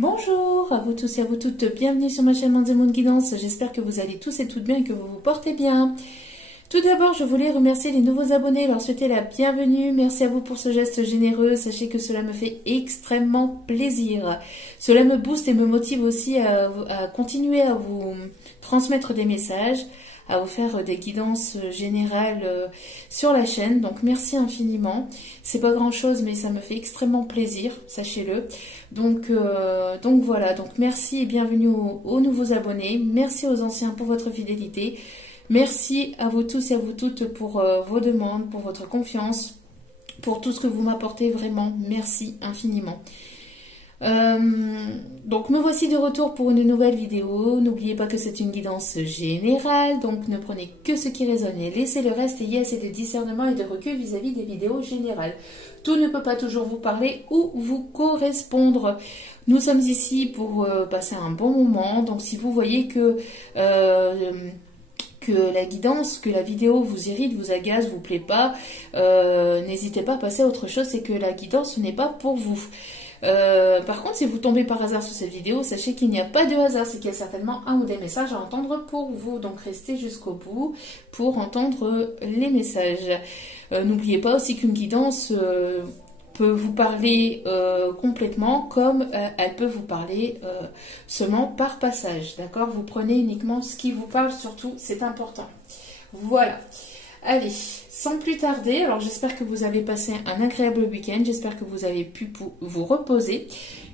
Bonjour à vous tous et à vous toutes, bienvenue sur ma chaîne Moon Guidance, j'espère que vous allez tous et toutes bien et que vous vous portez bien. Tout d'abord, je voulais remercier les nouveaux abonnés, leur souhaiter la bienvenue, merci à vous pour ce geste généreux, sachez que cela me fait extrêmement plaisir. Cela me booste et me motive aussi à continuer à vous transmettre des messages, à vous faire des guidances générales sur la chaîne, donc merci infiniment. C'est pas grand chose mais ça me fait extrêmement plaisir, sachez-le. Donc voilà, donc merci et bienvenue aux nouveaux abonnés, merci aux anciens pour votre fidélité, merci à vous tous et à vous toutes pour vos demandes, pour votre confiance, pour tout ce que vous m'apportez, vraiment merci infiniment. Donc me voici de retour pour une nouvelle vidéo. N'oubliez pas que c'est une guidance générale, donc ne prenez que ce qui résonne et laissez le reste. Ayez assez de discernement et de recul vis-à-vis des vidéos générales. Tout ne peut pas toujours vous parler ou vous correspondre. Nous sommes ici pour passer un bon moment, donc si vous voyez que la guidance, que la vidéo vous irrite, vous agace, vous plaît pas, n'hésitez pas à passer à autre chose, c'est que la guidance ce n'est pas pour vous. Par contre, si vous tombez par hasard sur cette vidéo, sachez qu'il n'y a pas de hasard, c'est qu'il y a certainement un ou des messages à entendre pour vous. Donc restez jusqu'au bout pour entendre les messages. N'oubliez pas aussi qu'une guidance peut vous parler complètement, comme elle peut vous parler seulement par passage. D'accord? Vous prenez uniquement ce qui vous parle, surtout, c'est important. Voilà. Allez, sans plus tarder, alors j'espère que vous avez passé un agréable week-end, j'espère que vous avez pu vous reposer,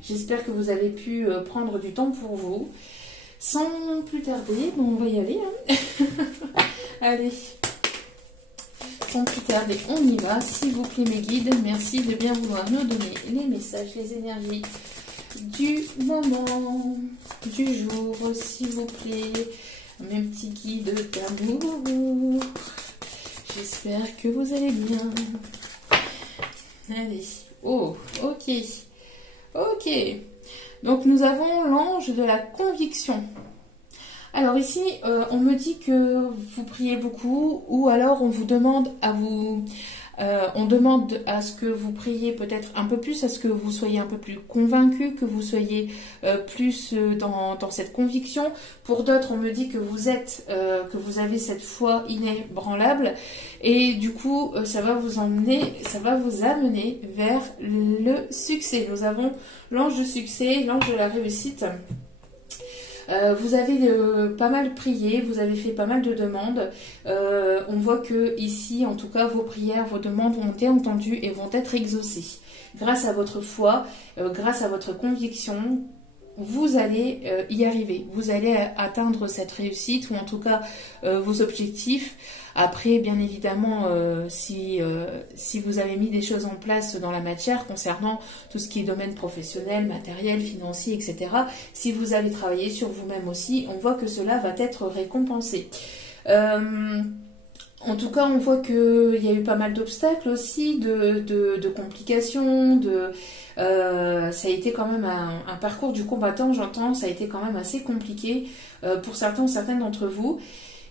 j'espère que vous avez pu prendre du temps pour vous. Sans plus tarder, bon, on va y aller. Hein. Allez, sans plus tarder, on y va. S'il vous plaît mes guides, merci de bien vouloir nous donner les messages, les énergies du moment, du jour, s'il vous plaît. Mes petits guides d'amour. J'espère que vous allez bien. Allez. Oh, ok. Ok. Donc, nous avons l'ange de la conviction. Alors ici, on me dit que vous priez beaucoup ou alors on vous demande à vous... on demande à ce que vous priez peut-être un peu plus, à ce que vous soyez un peu plus convaincu, que vous soyez plus dans cette conviction. Pour d'autres, on me dit que vous êtes, que vous avez cette foi inébranlable, et du coup, ça va vous amener vers le succès. Nous avons l'ange du succès, l'ange de la réussite. Vous avez pas mal prié, vous avez fait pas mal de demandes. On voit que ici, en tout cas, vos prières, vos demandes ont été entendues et vont être exaucées. Grâce à votre foi, grâce à votre conviction, vous allez y arriver. Vous allez atteindre cette réussite ou en tout cas vos objectifs. Après, bien évidemment, si vous avez mis des choses en place dans la matière concernant tout ce qui est domaine professionnel, matériel, financier, etc., si vous avez travaillé sur vous-même aussi, on voit que cela va être récompensé. En tout cas, on voit qu'il y a eu pas mal d'obstacles aussi, de complications, ça a été quand même un parcours du combattant, j'entends, ça a été quand même assez compliqué pour certains ou certaines d'entre vous.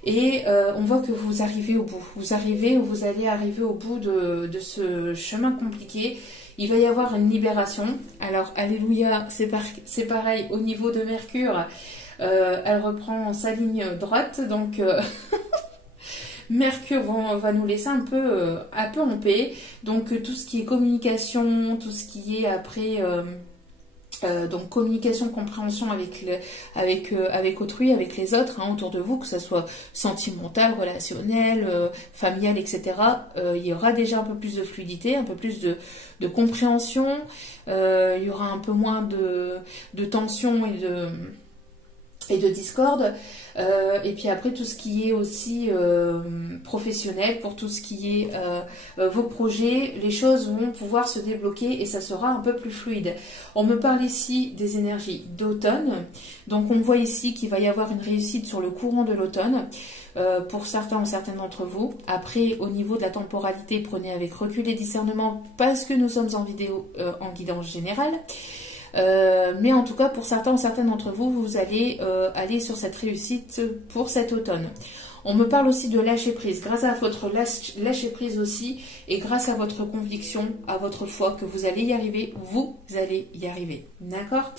Et on voit que vous arrivez au bout. Vous arrivez ou vous allez arriver au bout de ce chemin compliqué. Il va y avoir une libération. Alors, alléluia, c'est pareil au niveau de Mercure. Elle reprend sa ligne droite, donc... Mercure va nous laisser un peu en paix. Donc tout ce qui est communication, tout ce qui est après donc communication, compréhension avec autrui, avec les autres hein, autour de vous, que ce soit sentimental, relationnel, familial, etc. Il y aura déjà un peu plus de fluidité, un peu plus de compréhension. Il y aura un peu moins de tension et de discorde, et puis après tout ce qui est aussi professionnel, pour tout ce qui est vos projets, les choses vont pouvoir se débloquer et ça sera un peu plus fluide. On me parle ici des énergies d'automne, donc on voit ici qu'il va y avoir une réussite sur le courant de l'automne, pour certains ou certaines d'entre vous. Après, au niveau de la temporalité, prenez avec recul et discernement parce que nous sommes en vidéo en guidance générale. Mais en tout cas, pour certains ou certaines d'entre vous, vous allez aller sur cette réussite pour cet automne. On me parle aussi de lâcher prise. Grâce à votre lâcher prise aussi, et grâce à votre conviction, à votre foi que vous allez y arriver, vous allez y arriver. D'accord ?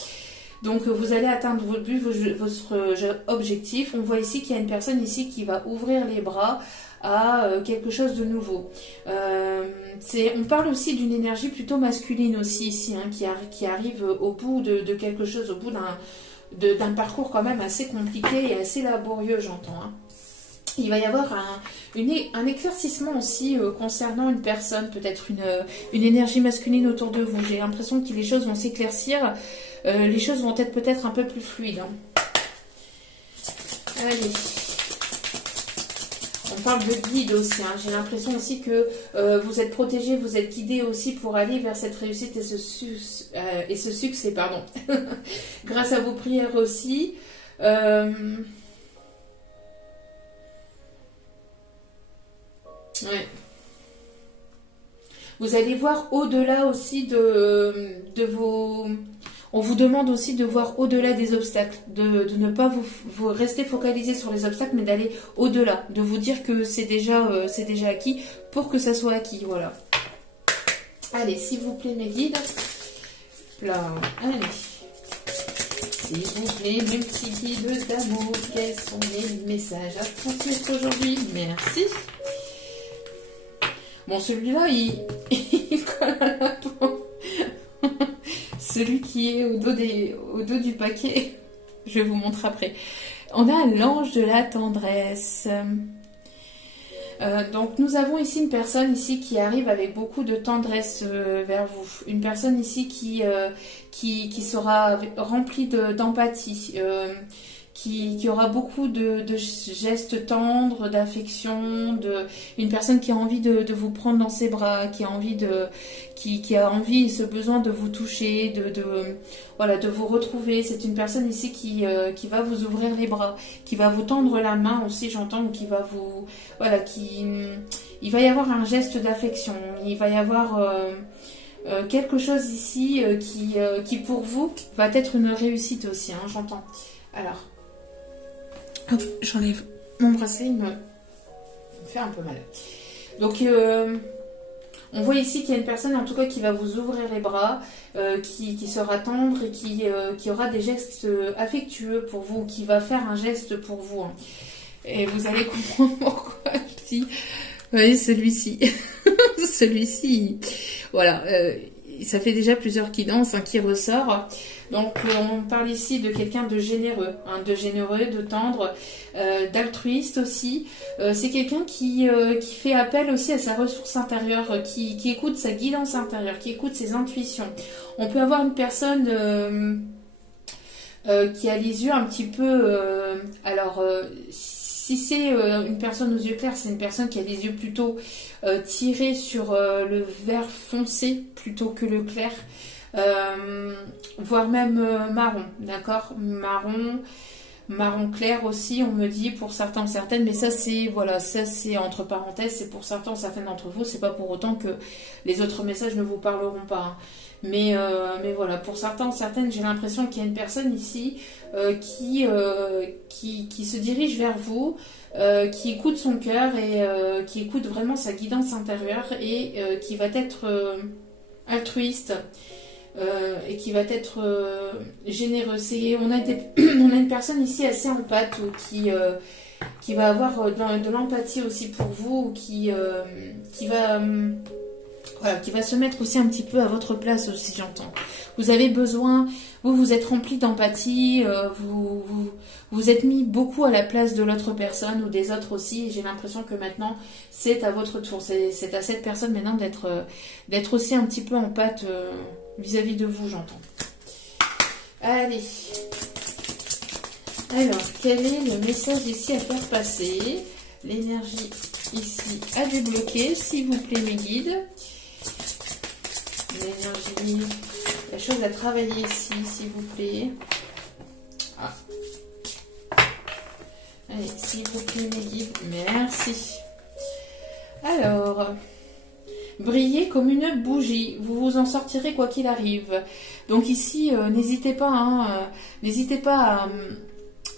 Donc vous allez atteindre votre but, votre objectif. On voit ici qu'il y a une personne ici qui va ouvrir les bras à quelque chose de nouveau. On parle aussi d'une énergie plutôt masculine aussi ici, hein, qui arrive au bout de quelque chose, au bout d'un parcours quand même assez compliqué et assez laborieux, j'entends. Hein. Il va y avoir un éclaircissement aussi concernant une personne, peut-être une énergie masculine autour de vous. J'ai l'impression que les choses vont s'éclaircir, les choses vont être peut-être un peu plus fluides. Hein. Allez. On parle de guide aussi. Hein. J'ai l'impression aussi que vous êtes protégé, vous êtes guidé aussi pour aller vers cette réussite et ce succès, pardon. Grâce à vos prières aussi. Ouais. Vous allez voir au-delà aussi de vos... On vous demande aussi de voir au-delà des obstacles, de ne pas vous rester focalisé sur les obstacles, mais d'aller au-delà, de vous dire que c'est déjà acquis pour que ça soit acquis, voilà. Allez, s'il vous plaît, mes guides. Là, allez. S'il vous plaît, mes petits guides d'amour, quels sont les messages à transmettre aujourd'hui? Merci. Bon, celui-là, il colle à la peau. Celui qui est au dos du paquet, je vais vous montrer après. On a l'ange de la tendresse. Donc nous avons ici une personne ici qui arrive avec beaucoup de tendresse vers vous. Une personne ici qui sera remplie d'empathie. Qui aura beaucoup de gestes tendres, d'affection, une personne qui a envie de vous prendre dans ses bras, qui a envie et ce besoin de vous toucher, voilà, de vous retrouver. C'est une personne ici qui va vous ouvrir les bras, qui va vous tendre la main aussi, j'entends, qui va vous, voilà, il va y avoir un geste d'affection, il va y avoir quelque chose ici qui pour vous va être une réussite aussi, hein, j'entends. Alors. Hop, j'enlève mon bracelet, il me fait un peu mal. Donc, on voit ici qu'il y a une personne, en tout cas, qui va vous ouvrir les bras, qui sera tendre et qui aura des gestes affectueux pour vous, qui va faire un geste pour vous. Hein. Et vous allez comprendre pourquoi je dis, oui, celui-ci. Celui-ci, voilà. Ça fait déjà plusieurs guidances hein, qui ressort. Donc on parle ici de quelqu'un de généreux, hein, de tendre, d'altruiste aussi. C'est quelqu'un qui fait appel aussi à sa ressource intérieure, qui écoute sa guidance intérieure, qui écoute ses intuitions. On peut avoir une personne qui a les yeux un petit peu... si c'est une personne aux yeux clairs, c'est une personne qui a les yeux plutôt tirés sur le vert foncé plutôt que le clair, voire même marron, d'accord, marron clair aussi, on me dit pour certains, certaines, mais ça c'est voilà, ça c'est entre parenthèses, c'est pour certains, certaines d'entre vous, c'est pas pour autant que les autres messages ne vous parleront pas. Hein. Mais voilà, pour certains, certaines, j'ai l'impression qu'il y a une personne ici qui se dirige vers vous, qui écoute son cœur et qui écoute vraiment sa guidance intérieure et qui va être altruiste et qui va être généreux. On a une personne ici assez empathe qui va avoir de l'empathie aussi pour vous, qui va... Voilà, qui va se mettre aussi un petit peu à votre place aussi, j'entends. Vous avez besoin, vous êtes rempli d'empathie, vous êtes mis beaucoup à la place de l'autre personne ou des autres aussi. J'ai l'impression que maintenant, c'est à votre tour. C'est à cette personne maintenant d'être aussi un petit peu en pâte vis-à-vis de vous, j'entends. Allez. Alors, quel est le message ici à faire passer? L'énergie ici à débloquer, s'il vous plaît, mes guides. L'énergie, la chose à travailler ici, s'il vous plaît. Ah. Allez, s'il vous plaît, mes guides, merci. Alors, brillez comme une bougie, vous vous en sortirez quoi qu'il arrive. Donc ici, n'hésitez pas, hein, n'hésitez pas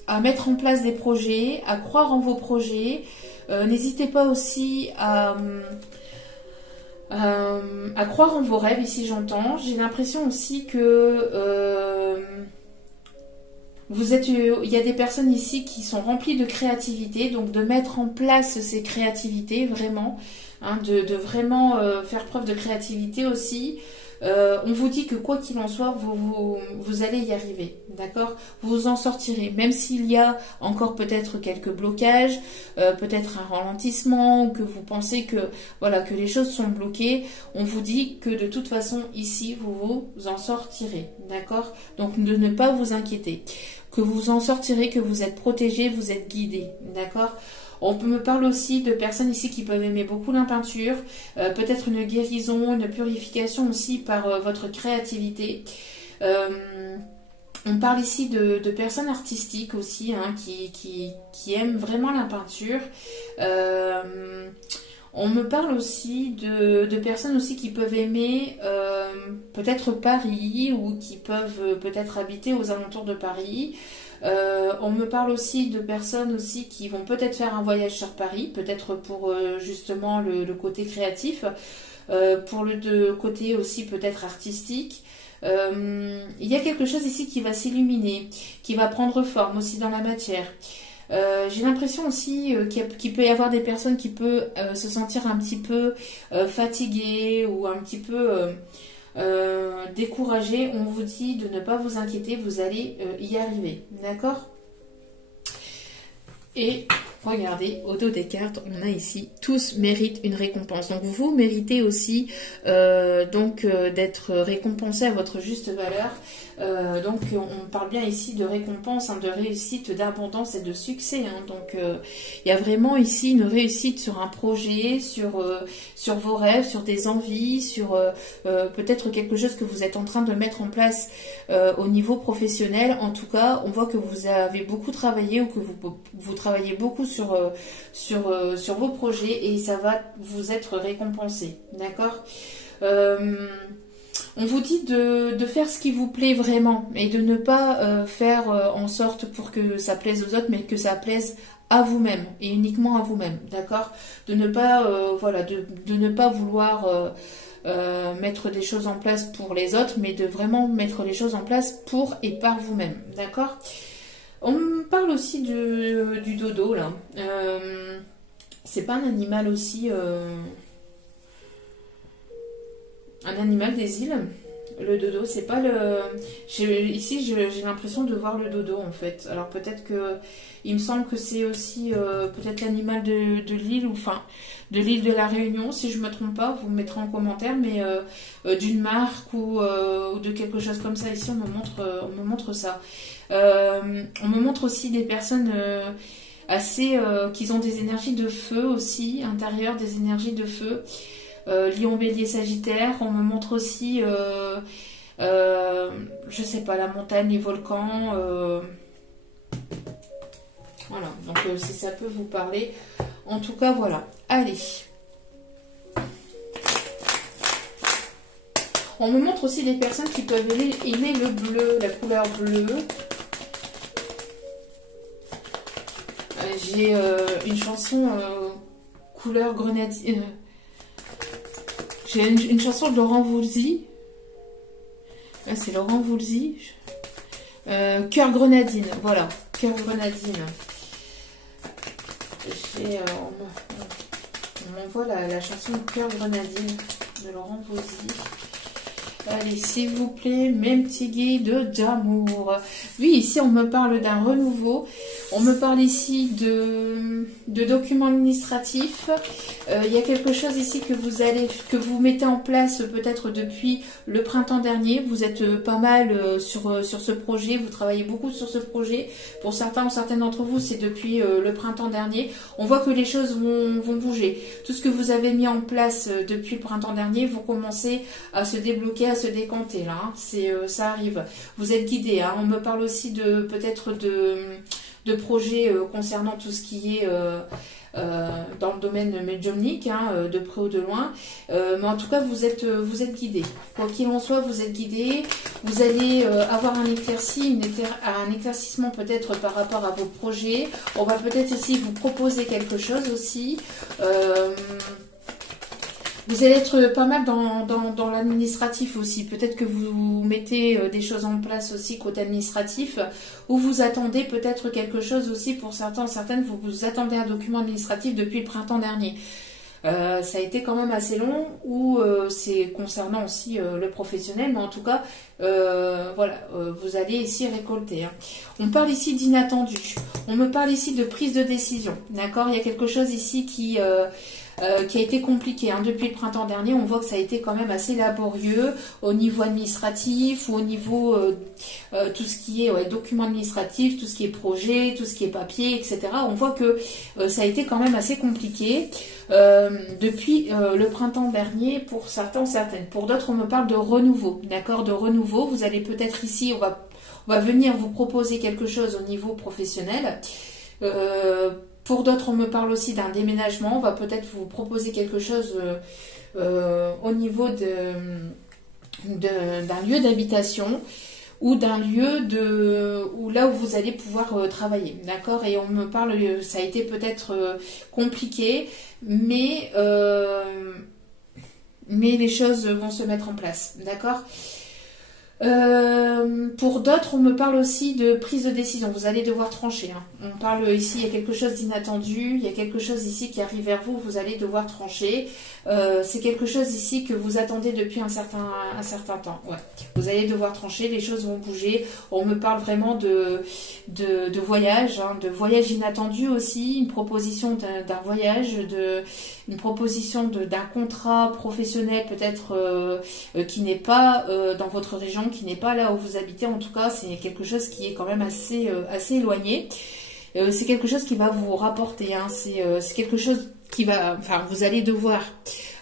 à mettre en place des projets, à croire en vos projets. N'hésitez pas aussi à croire en vos rêves, ici j'entends. J'ai l'impression aussi que il y a des personnes ici qui sont remplies de créativité, donc de mettre en place ces créativités vraiment, hein, de vraiment faire preuve de créativité aussi. On vous dit que quoi qu'il en soit, vous allez y arriver, d'accord? Vous en sortirez, même s'il y a encore peut-être quelques blocages, peut-être un ralentissement, ou que vous pensez que voilà que les choses sont bloquées. On vous dit que de toute façon ici vous en sortirez, d'accord? Donc de ne pas vous inquiéter, que vous en sortirez, que vous êtes protégé, vous êtes guidé, d'accord? On me parle aussi de personnes ici qui peuvent aimer beaucoup la peinture, peut-être une guérison, une purification aussi par votre créativité. On parle ici de personnes artistiques aussi, hein, qui aiment vraiment la peinture. On me parle aussi de personnes aussi qui peuvent aimer peut-être Paris ou qui peuvent peut-être habiter aux alentours de Paris. On me parle aussi de personnes aussi qui vont peut-être faire un voyage sur Paris, peut-être pour justement le côté créatif, pour le côté aussi peut-être artistique. Il y a quelque chose ici qui va s'illuminer, qui va prendre forme aussi dans la matière. J'ai l'impression aussi qu'il peut y avoir des personnes qui peuvent se sentir un petit peu fatiguées ou un petit peu découragées. On vous dit de ne pas vous inquiéter, vous allez y arriver, d'accord? Et regardez, au dos des cartes, on a ici « Tous méritent une récompense ». Donc vous méritez aussi d'être récompensé à votre juste valeur. Donc on parle bien ici de récompense, hein, de réussite, d'abondance et de succès. Hein. Donc il y a vraiment ici une réussite sur un projet, sur vos rêves, sur des envies, sur peut-être quelque chose que vous êtes en train de mettre en place au niveau professionnel. En tout cas, on voit que vous avez beaucoup travaillé ou que vous travaillez beaucoup sur vos projets et ça va vous être récompensé. D'accord? On vous dit de faire ce qui vous plaît vraiment et de ne pas faire en sorte pour que ça plaise aux autres, mais que ça plaise à vous-même et uniquement à vous-même, d'accord? De ne pas de ne pas vouloir mettre des choses en place pour les autres, mais de vraiment mettre les choses en place pour et par vous-même, d'accord? On me parle aussi du dodo là. C'est pas un animal aussi. Un animal des îles. Le dodo, c'est pas le... Ici, j'ai l'impression de voir le dodo, en fait. Alors, peut-être que... Il me semble que c'est aussi peut-être l'animal de l'île, ou enfin, de l'île de la Réunion, si je me trompe pas. Vous me mettrez en commentaire, mais d'une marque ou de quelque chose comme ça. Ici, on me montre ça. On me montre aussi des personnes... qui ont des énergies de feu aussi, intérieures, des énergies de feu. Lion, Bélier, Sagittaire. On me montre aussi, je sais pas, la montagne, les volcans. Voilà, donc si ça peut vous parler. En tout cas, voilà. Allez. On me montre aussi des personnes qui peuvent aimer le bleu, la couleur bleue. J'ai une chanson couleur grenadine. J'ai une chanson de Laurent Voulzy. C'est Laurent Voulzy. Cœur grenadine. Voilà. Cœur grenadine. On m'envoie la chanson Cœur grenadine de Laurent Voulzy. Allez, s'il vous plaît, mes petits guides d'amour. Oui, ici, on me parle d'un renouveau. On me parle ici de documents administratifs. Il y a quelque chose ici que vous mettez en place peut-être depuis le printemps dernier. Vous êtes pas mal sur ce projet. Vous travaillez beaucoup sur ce projet. Pour certains ou certaines d'entre vous, c'est depuis le printemps dernier. On voit que les choses vont bouger. Tout ce que vous avez mis en place depuis le printemps dernier, vous commencez à se débloquer, à se décanter là. Hein. Ça arrive. Vous êtes guidé. Hein. On me parle aussi peut-être de projets concernant tout ce qui est dans le domaine médiumnique, hein, de près ou de loin. Mais en tout cas, vous êtes guidé. Quoi qu'il en soit, vous êtes guidé. Vous allez avoir un éclaircissement peut-être par rapport à vos projets. On va peut-être ici vous proposer quelque chose aussi. Vous allez être pas mal dans l'administratif aussi. Peut-être que vous mettez des choses en place aussi côté administratif, ou vous attendez peut-être quelque chose aussi pour certains, certaines, vous attendez un document administratif depuis le printemps dernier. Ça a été quand même assez long, ou c'est concernant aussi le professionnel, mais en tout cas, voilà, vous allez ici récolter. Hein. On parle ici d'inattendu. On me parle ici de prise de décision. D'accord? Il y a quelque chose ici qui a été compliqué. Hein. Depuis le printemps dernier, on voit que ça a été quand même assez laborieux au niveau administratif ou au niveau tout ce qui est documents administratifs, tout ce qui est projet, tout ce qui est papier, etc. On voit que ça a été quand même assez compliqué depuis le printemps dernier pour certains, certaines. Pour d'autres, on me parle de renouveau. D'accord, de renouveau. Vous allez peut-être ici, on va venir vous proposer quelque chose au niveau professionnel. Pour d'autres, on me parle aussi d'un déménagement. On va peut-être vous proposer quelque chose au niveau d'un lieu d'habitation ou d'un lieu où là où vous allez pouvoir travailler. D'accord? Et on me parle, ça a été peut-être compliqué, mais les choses vont se mettre en place. D'accord? Pour d'autres, on me parle aussi de prise de décision. Vous allez devoir trancher. Hein. On parle ici, il y a quelque chose d'inattendu, il y a quelque chose ici qui arrive vers vous, vous allez devoir trancher. C'est quelque chose ici que vous attendez depuis un certain temps. Ouais. Vous allez devoir trancher, les choses vont bouger. On me parle vraiment de voyage, hein, de voyage inattendu aussi, une proposition d'un voyage, une proposition d'un contrat professionnel peut-être qui n'est pas dans votre région, qui n'est pas là où vous habitez. En tout cas, c'est quelque chose qui est quand même assez éloigné. C'est quelque chose qui va vous rapporter. Hein. C'est quelque chose qui va, enfin, vous allez devoir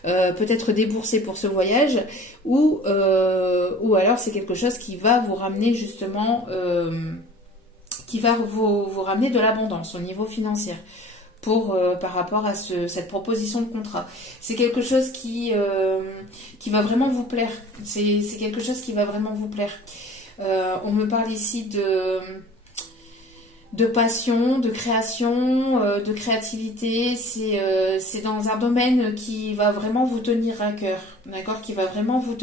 peut-être débourser pour ce voyage, ou alors c'est quelque chose qui va vous ramener justement, qui va vous ramener de l'abondance au niveau financier. Par rapport à cette proposition de contrat. C'est quelque chose qui va vraiment vous plaire. C'est quelque chose qui va vraiment vous plaire. On me parle ici de passion, de création, de créativité. C'est dans un domaine qui va vraiment vous tenir à cœur, d'accord, qui va vraiment vous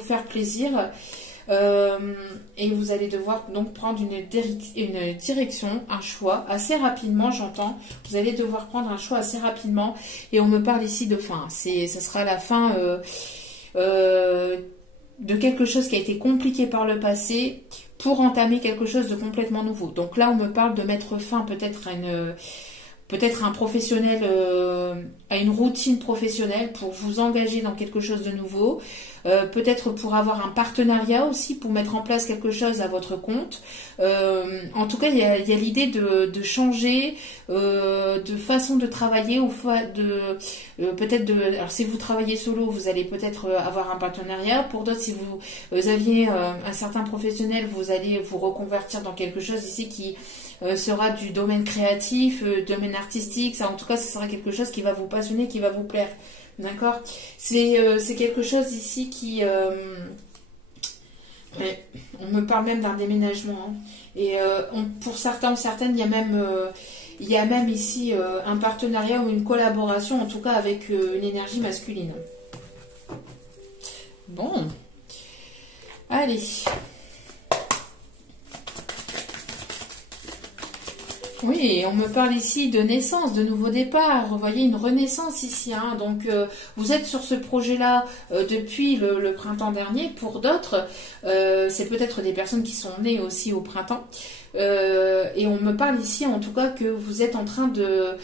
faire plaisir. Et vous allez devoir donc prendre une direction, un choix assez rapidement, j'entends. Vous allez devoir prendre un choix assez rapidement. Et on me parle ici de fin. Ça sera la fin de quelque chose qui a été compliqué par le passé pour entamer quelque chose de complètement nouveau. Donc là, on me parle de mettre fin peut-être à un professionnel, à une routine professionnelle pour vous engager dans quelque chose de nouveau. Peut-être pour avoir un partenariat aussi, pour mettre en place quelque chose à votre compte. En tout cas, il y a l'idée de changer de façon de travailler, ou alors si vous travaillez solo, vous allez peut-être avoir un partenariat. Pour d'autres, si vous aviez un certain professionnel, vous allez vous reconvertir dans quelque chose ici qui sera du domaine créatif, domaine artistique. Ça, en tout cas, ce sera quelque chose qui va vous passionner, qui va vous plaire. D'accord? C'est quelque chose ici qui... on me parle même d'un déménagement. Hein. Et pour certains ou certaines, il y a même ici un partenariat ou une collaboration, en tout cas avec une énergie masculine. Bon. Allez. Oui, on me parle ici de naissance, de nouveau départ. Vous voyez, une renaissance ici. Hein. Donc, vous êtes sur ce projet-là depuis le printemps dernier. Pour d'autres, c'est peut-être des personnes qui sont nées aussi au printemps. Et on me parle ici, en tout cas, que vous êtes en train de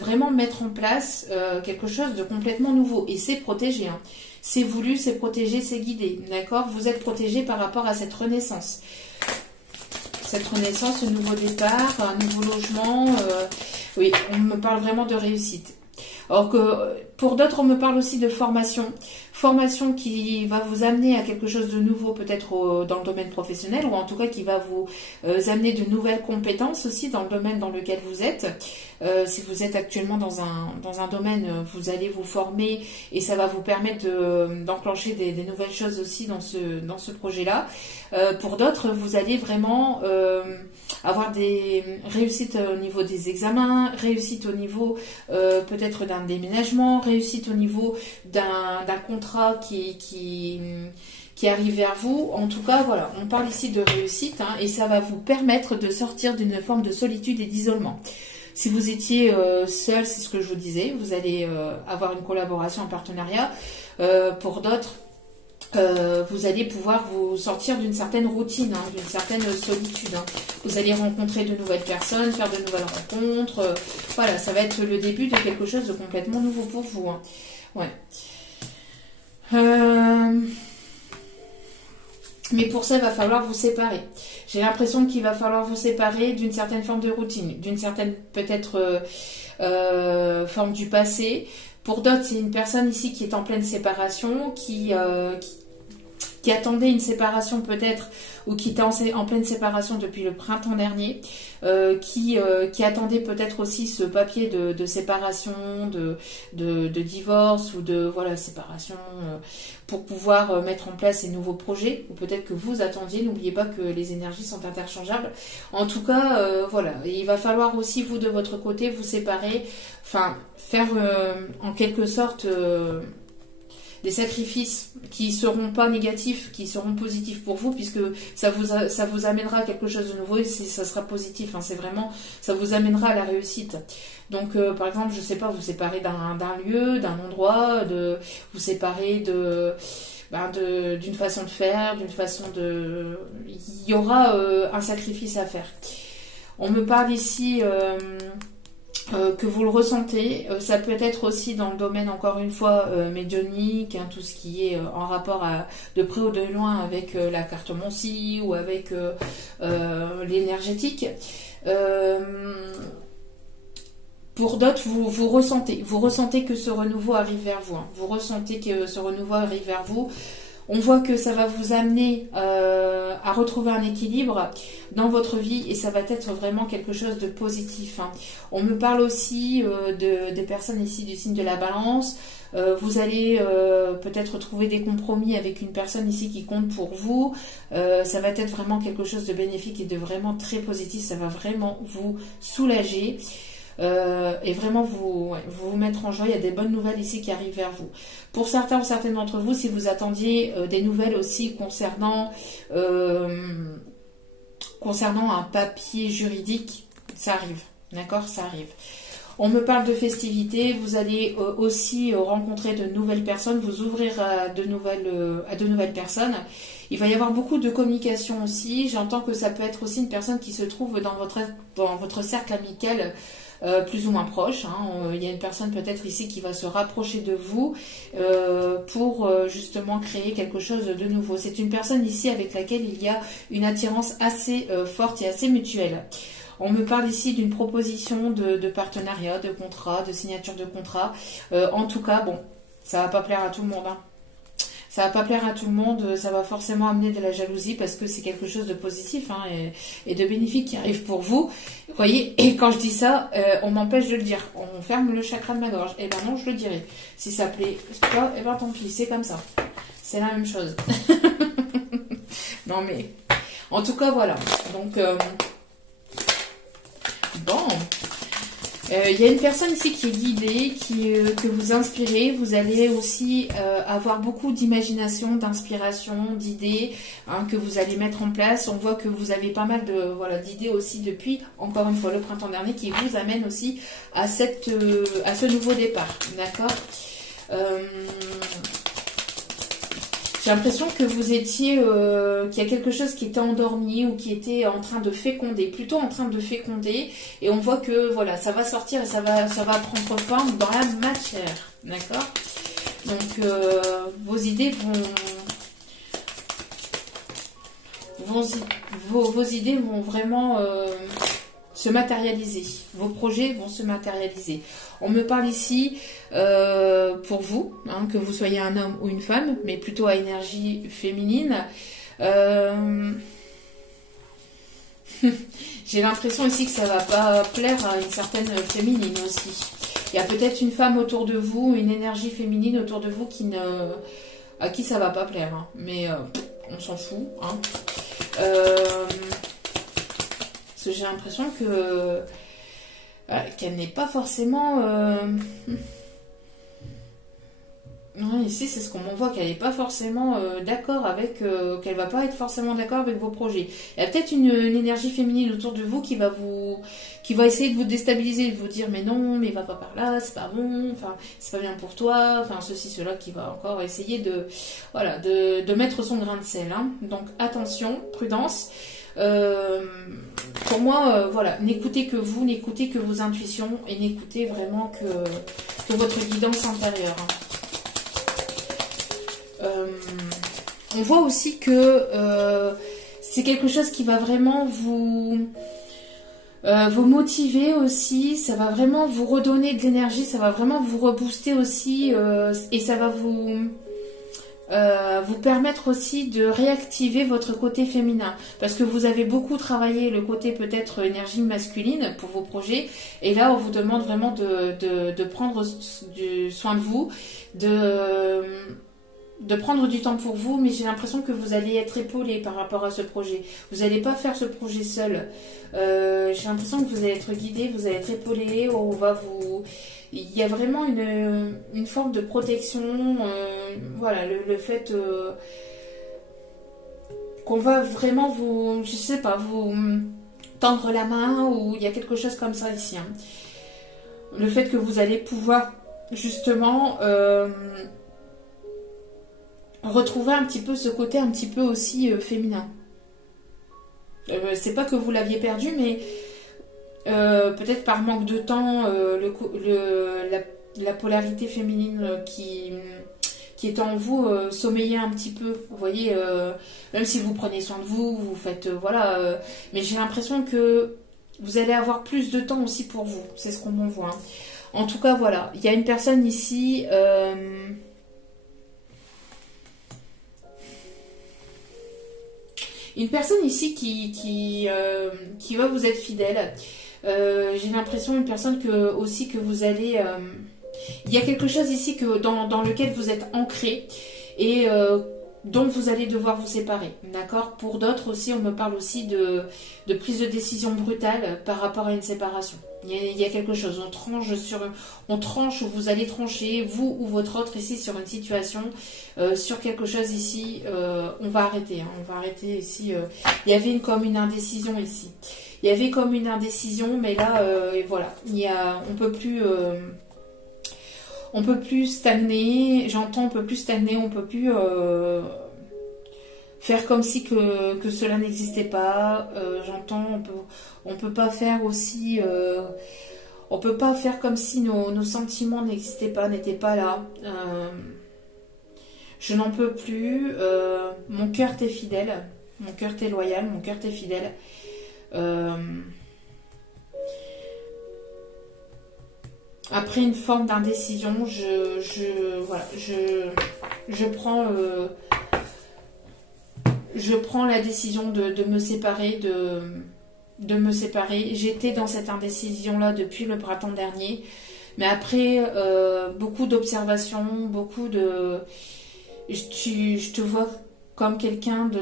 vraiment mettre en place quelque chose de complètement nouveau. Et c'est protégé. Hein. C'est voulu, c'est protégé, c'est guidé. D'accord? Vous êtes protégé par rapport à cette renaissance. Cette renaissance, ce nouveau départ, un nouveau logement, oui, on me parle vraiment de réussite. Alors que pour d'autres, on me parle aussi de formation. Formation qui va vous amener à quelque chose de nouveau, peut-être dans le domaine professionnel, ou en tout cas qui va vous amener de nouvelles compétences aussi dans le domaine dans lequel vous êtes. Si vous êtes actuellement dans un domaine, vous allez vous former et ça va vous permettre d'enclencher des nouvelles choses aussi dans ce projet-là. Pour d'autres, vous allez vraiment avoir des réussites au niveau des examens, réussite au niveau peut-être d'un déménagement, réussite au niveau d'un contrat qui arrive vers vous. En tout cas, voilà, on parle ici de réussite, hein, et ça va vous permettre de sortir d'une forme de solitude et d'isolement. Si vous étiez seul, c'est ce que je vous disais, vous allez avoir une collaboration, un partenariat. Pour d'autres, vous allez pouvoir vous sortir d'une certaine routine, hein, d'une certaine solitude. Hein. Vous allez rencontrer de nouvelles personnes, faire de nouvelles rencontres. Voilà, ça va être le début de quelque chose de complètement nouveau pour vous. Hein. Ouais. Mais pour ça, il va falloir vous séparer. J'ai l'impression qu'il va falloir vous séparer d'une certaine forme de routine, d'une certaine peut-être forme du passé. Pour d'autres, c'est une personne ici qui est en pleine séparation, qui attendait une séparation peut-être, ou qui était en pleine séparation depuis le printemps dernier, qui attendait peut-être aussi ce papier de séparation, de divorce, ou de voilà séparation, pour pouvoir mettre en place ces nouveaux projets, ou peut-être que vous attendiez. N'oubliez pas que les énergies sont interchangeables. En tout cas, voilà, il va falloir aussi, vous de votre côté, vous séparer, enfin faire en quelque sorte des sacrifices qui seront pas négatifs, qui seront positifs pour vous, puisque ça vous amènera quelque chose de nouveau, et ça sera positif, hein, c'est vraiment, ça vous amènera à la réussite. Donc par exemple, je sais pas, vous séparez d'un lieu, d'un endroit, vous séparez d'une façon de faire, d'une façon de... Il y aura un sacrifice à faire. On me parle ici... que vous le ressentez, ça peut être aussi dans le domaine, encore une fois, médiumnique, hein, tout ce qui est en rapport de près ou de loin avec la cartomancie ou avec l'énergétique. Pour d'autres, vous ressentez que ce renouveau arrive vers vous, hein. Vous ressentez que ce renouveau arrive vers vous. On voit que ça va vous amener à retrouver un équilibre dans votre vie, et ça va être vraiment quelque chose de positif. Hein. On me parle aussi des personnes ici du signe de la Balance. Vous allez peut-être trouver des compromis avec une personne ici qui compte pour vous. Ça va être vraiment quelque chose de bénéfique et de vraiment très positif. Ça va vraiment vous soulager. Et vraiment vous mettre en joie. Il y a des bonnes nouvelles ici qui arrivent vers vous. Pour certains ou certaines d'entre vous, si vous attendiez des nouvelles aussi concernant un papier juridique, ça arrive. D'accord, ça arrive. On me parle de festivités, vous allez aussi rencontrer de nouvelles personnes, vous ouvrir à de nouvelles personnes. Il va y avoir beaucoup de communication aussi. J'entends que ça peut être aussi une personne qui se trouve dans votre cercle amical, plus ou moins proche. Hein. Il y a une personne peut-être ici qui va se rapprocher de vous pour justement créer quelque chose de nouveau. C'est une personne ici avec laquelle il y a une attirance assez forte et assez mutuelle. On me parle ici d'une proposition de partenariat, de contrat, de signature de contrat. En tout cas, bon, ça va pas plaire à tout le monde. Hein. Ça va pas plaire à tout le monde, ça va forcément amener de la jalousie, parce que c'est quelque chose de positif, hein, et de bénéfique qui arrive pour vous. Vous voyez, et quand je dis ça, on m'empêche de le dire. On ferme le chakra de ma gorge. Eh ben non, je le dirai. Si ça plaît pas, eh ben tant pis, c'est comme ça. C'est la même chose. Non mais, en tout cas, voilà. Donc, bon... Il y a une personne ici qui est guidée, que vous inspirez. Vous allez aussi avoir beaucoup d'imagination, d'inspiration, d'idées, hein, que vous allez mettre en place. On voit que vous avez pas mal d'idées aussi depuis, encore une fois, le printemps dernier, qui vous amène aussi à ce nouveau départ. D'accord. J'ai l'impression que vous étiez, qu'il y a quelque chose qui était endormi, ou qui était en train de féconder, plutôt en train de féconder, et on voit que voilà, ça va sortir et ça va prendre forme dans la matière, d'accord. Donc vos idées vos idées vont vraiment se matérialiser, vos projets vont se matérialiser. On me parle ici pour vous, hein, que vous soyez un homme ou une femme, mais plutôt à énergie féminine. J'ai l'impression ici que ça va pas plaire à une certaine féminine aussi. Il y a peut-être une femme autour de vous, une énergie féminine autour de vous à qui ça va pas plaire, hein. Mais on s'en fout. Hein. que j'ai l'impression que qu'elle n'est pas forcément... Ouais, ici, c'est ce qu'on m'envoie, qu'elle n'est pas forcément d'accord avec... qu'elle va pas être forcément d'accord avec vos projets. Il y a peut-être une énergie féminine autour de vous qui va essayer de vous déstabiliser, de vous dire mais non, mais va pas par là, c'est pas bon, enfin, c'est pas bien pour toi, enfin, ceci, cela, qui va encore essayer voilà, de mettre son grain de sel. Hein. Donc, attention, prudence. Pour moi, voilà, n'écoutez que vous, n'écoutez que vos intuitions et n'écoutez vraiment que votre guidance intérieure. Hein. On voit aussi que c'est quelque chose qui va vraiment vous motiver aussi, ça va vraiment vous redonner de l'énergie, ça va vraiment vous rebooster aussi et ça va vous permettre aussi de réactiver votre côté féminin parce que vous avez beaucoup travaillé le côté peut-être énergie masculine pour vos projets et là on vous demande vraiment de prendre du soin de vous, de prendre du temps pour vous, mais j'ai l'impression que vous allez être épaulé par rapport à ce projet. Vous n'allez pas faire ce projet seul. J'ai l'impression que vous allez être guidé, vous allez être épaulé, on va vous... Il y a vraiment une forme de protection, voilà, le fait qu'on va vraiment vous, je sais pas, vous tendre la main, ou il y a quelque chose comme ça ici. Hein. Le fait que vous allez pouvoir justement... retrouver un petit peu ce côté un petit peu aussi féminin. C'est pas que vous l'aviez perdu, mais peut-être par manque de temps, la polarité féminine qui est en vous sommeillait un petit peu. Vous voyez, même si vous prenez soin de vous, vous faites... voilà. Mais j'ai l'impression que vous allez avoir plus de temps aussi pour vous. C'est ce qu'on m'envoie. Hein. En tout cas, voilà. Il y a une personne ici... une personne ici qui va vous être fidèle. J'ai l'impression une personne aussi que vous allez... il y a quelque chose ici dans lequel vous êtes ancré et dont vous allez devoir vous séparer. D'accord ? Pour d'autres aussi, on me parle aussi de prise de décision brutale par rapport à une séparation. Il y a quelque chose, on tranche, vous allez trancher, vous ou votre autre ici sur une situation, sur quelque chose ici, on va arrêter, hein, on va arrêter ici. Il y avait comme une indécision ici. Il y avait comme une indécision, mais là, voilà, on peut plus stagner, j'entends on peut plus stagner, on peut plus faire comme si que cela n'existait pas, j'entends on peut pas faire aussi, on peut pas faire comme si nos sentiments n'existaient pas, n'étaient pas là, je n'en peux plus, mon cœur t'est fidèle, mon cœur t'est loyal, mon cœur t'est fidèle, après une forme d'indécision, je prends la décision de me séparer, de me séparer. J'étais dans cette indécision-là depuis le printemps dernier, mais après beaucoup d'observations, beaucoup de... Je te vois comme quelqu'un de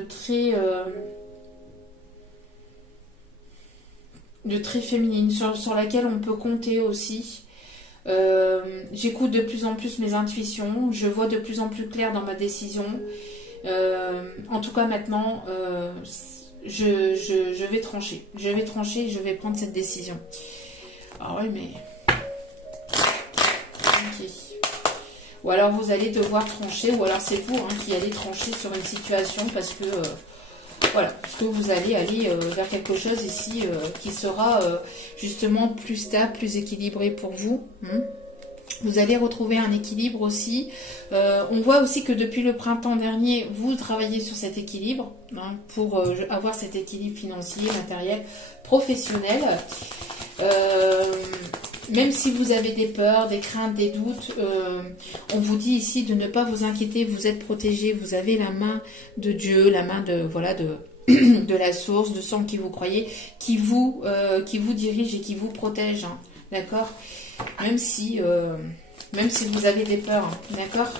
très féminine, sur laquelle on peut compter aussi. J'écoute de plus en plus mes intuitions, je vois de plus en plus clair dans ma décision. En tout cas maintenant, je vais trancher. Je vais trancher et je vais prendre cette décision. Ah ouais, mais... Ok. Ou alors vous allez devoir trancher, ou alors c'est vous qui allez trancher sur une situation parce que... voilà, parce que vous allez aller vers quelque chose ici qui sera justement plus stable, plus équilibré pour vous. Vous allez retrouver un équilibre aussi. On voit aussi que depuis le printemps dernier, vous travaillez sur cet équilibre pour avoir cet équilibre financier, matériel, professionnel. Même si vous avez des peurs, des craintes, des doutes, on vous dit ici de ne pas vous inquiéter, vous êtes protégé, vous avez la main de Dieu, la main de de la source, de sang qui vous croyez, qui vous dirige et qui vous protège, hein, d'accord ? Même si vous avez des peurs, hein, d'accord ?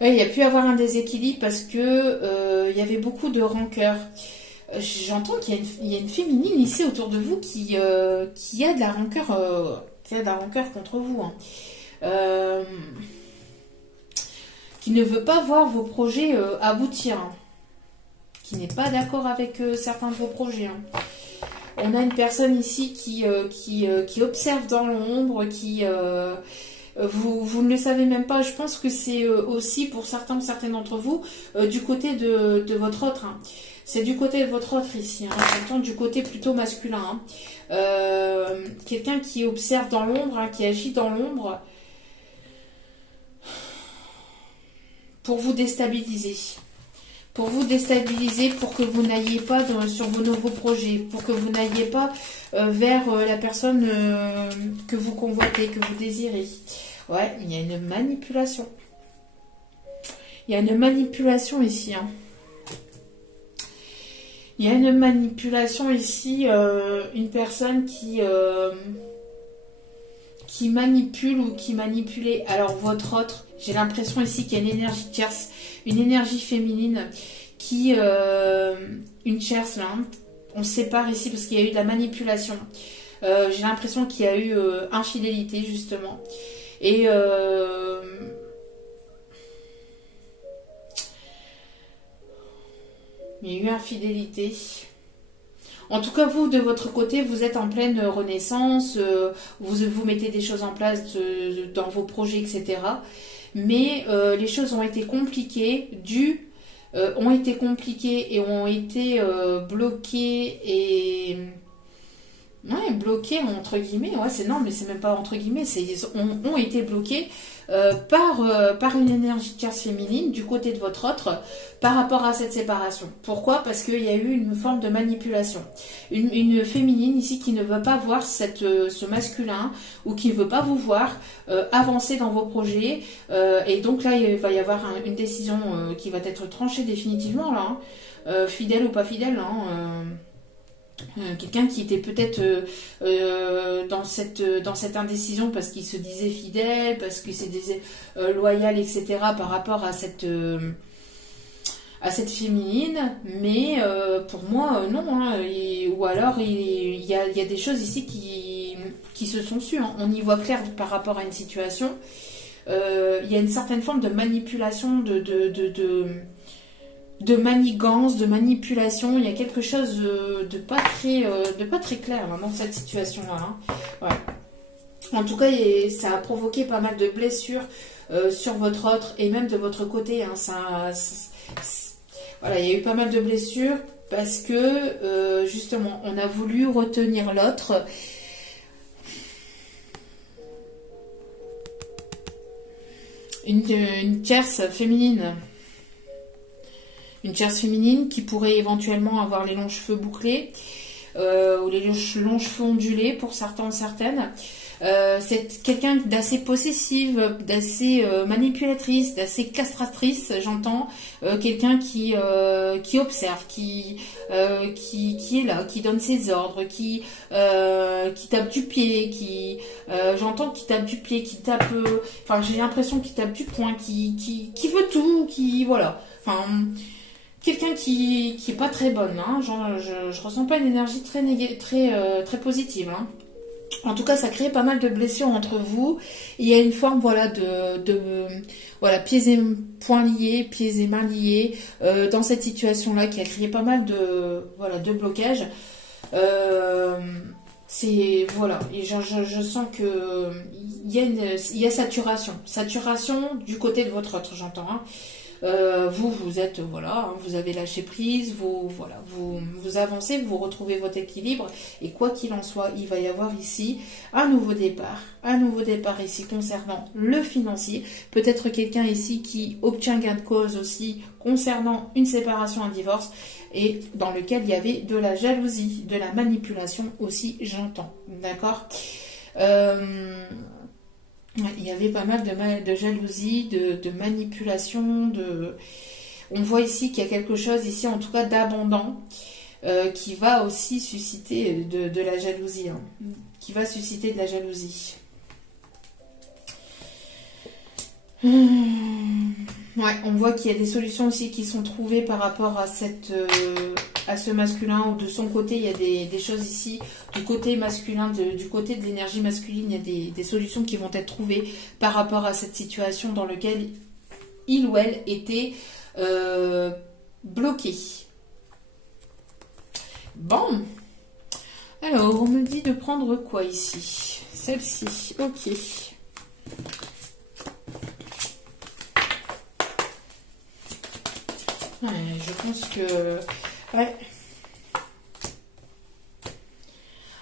Il y a pu avoir un déséquilibre parce que il y avait beaucoup de rancœur. J'entends qu'il y a une féminine ici autour de vous qui a de la rancœur, qui a de la rancœur contre vous, hein. Qui ne veut pas voir vos projets aboutir, hein. Qui n'est pas d'accord avec certains de vos projets, hein. On a une personne ici qui observe dans l'ombre, vous ne le savez même pas. Je pense que c'est aussi pour certains ou certaines d'entre vous du côté de votre autre, hein. C'est du côté de votre autre ici, hein. J'entends du côté plutôt masculin, hein. Quelqu'un qui observe dans l'ombre, hein, qui agit dans l'ombre pour vous déstabiliser. Pour vous déstabiliser, pour que vous n'ayez pas sur vos nouveaux projets, pour que vous n'ayez pas vers la personne que vous convoitez, que vous désirez. Ouais, il y a une manipulation. Il y a une manipulation ici, hein. Il y a une manipulation ici, une personne qui manipule ou qui manipulait. Alors votre autre, j'ai l'impression ici qu'il y a une énergie tierce, une énergie féminine une tierce là, hein. On se sépare ici parce qu'il y a eu de la manipulation. J'ai l'impression qu'il y a eu infidélité justement. Et il y a eu infidélité. En tout cas, vous, de votre côté, vous êtes en pleine renaissance, vous mettez des choses en place dans vos projets, etc. Mais les choses ont été compliquées, ont été compliquées et ont été bloquées et... Ouais, bloqués entre guillemets, ouais, non, mais c'est même pas entre guillemets, ont été bloqués par une énergie tierce féminine du côté de votre autre par rapport à cette séparation. Pourquoi? Parce qu'il y a eu une forme de manipulation. Une féminine ici qui ne veut pas voir ce masculin ou qui ne veut pas vous voir avancer dans vos projets. Et donc là, il va y avoir une décision qui va être tranchée définitivement, là, hein. Fidèle ou pas fidèle, hein. Quelqu'un qui était peut-être dans cette indécision parce qu'il se disait fidèle, parce qu'il se disait loyal, etc. par rapport à cette féminine, mais pour moi non, hein. Ou alors il y a des choses ici qui se sont sues, hein. On y voit clair par rapport à une situation. Il y a une certaine forme de manipulation, de manigance, de manipulation. Il y a quelque chose de pas très clair là, dans cette situation-là, hein. Ouais. En tout cas, ça a provoqué pas mal de blessures sur votre autre et même de votre côté, hein. Voilà, il y a eu pas mal de blessures parce que justement, on a voulu retenir l'autre. Une tierce féminine. Une tierce féminine qui pourrait éventuellement avoir les longs cheveux bouclés ou les longs cheveux ondulés pour certains ou certaines. C'est quelqu'un d'assez possessive, d'assez manipulatrice, d'assez castratrice, j'entends. Quelqu'un qui observe, qui est là, qui donne ses ordres, qui tape du pied, j'entends qu'il tape du pied, qui tape... Enfin, j'ai l'impression qu'il tape du poing, qui veut tout, voilà. Enfin... Quelqu'un qui est pas très bonne, hein. Je ressens pas une énergie très positive, hein. En tout cas, ça crée pas mal de blessures entre vous. Il y a une forme, voilà, voilà, pieds et poings liés, pieds et mains liés, dans cette situation-là, qui a créé pas mal de blocages. Voilà, et je sens que il y a saturation du côté de votre autre, j'entends, hein. Vous êtes, voilà, hein, vous avez lâché prise, vous avancez, vous retrouvez votre équilibre, et quoi qu'il en soit, il va y avoir ici un nouveau départ ici concernant le financier, peut-être quelqu'un ici qui obtient gain de cause aussi concernant une séparation, un divorce, et dans lequel il y avait de la jalousie, de la manipulation aussi, j'entends, d'accord. Il y avait pas mal de jalousie, de manipulation, on voit ici qu'il y a quelque chose ici, en tout cas d'abondant, qui va aussi susciter de la jalousie, hein, qui va susciter de la jalousie. Ouais, on voit qu'il y a des solutions aussi qui sont trouvées par rapport à à ce masculin, ou de son côté, il y a des choses ici, du côté masculin, du côté de l'énergie masculine, il y a des solutions qui vont être trouvées par rapport à cette situation dans laquelle il ou elle était bloqué. Bon, alors on me dit de prendre quoi ici? Celle-ci, ok. Ouais, je pense que... Ouais.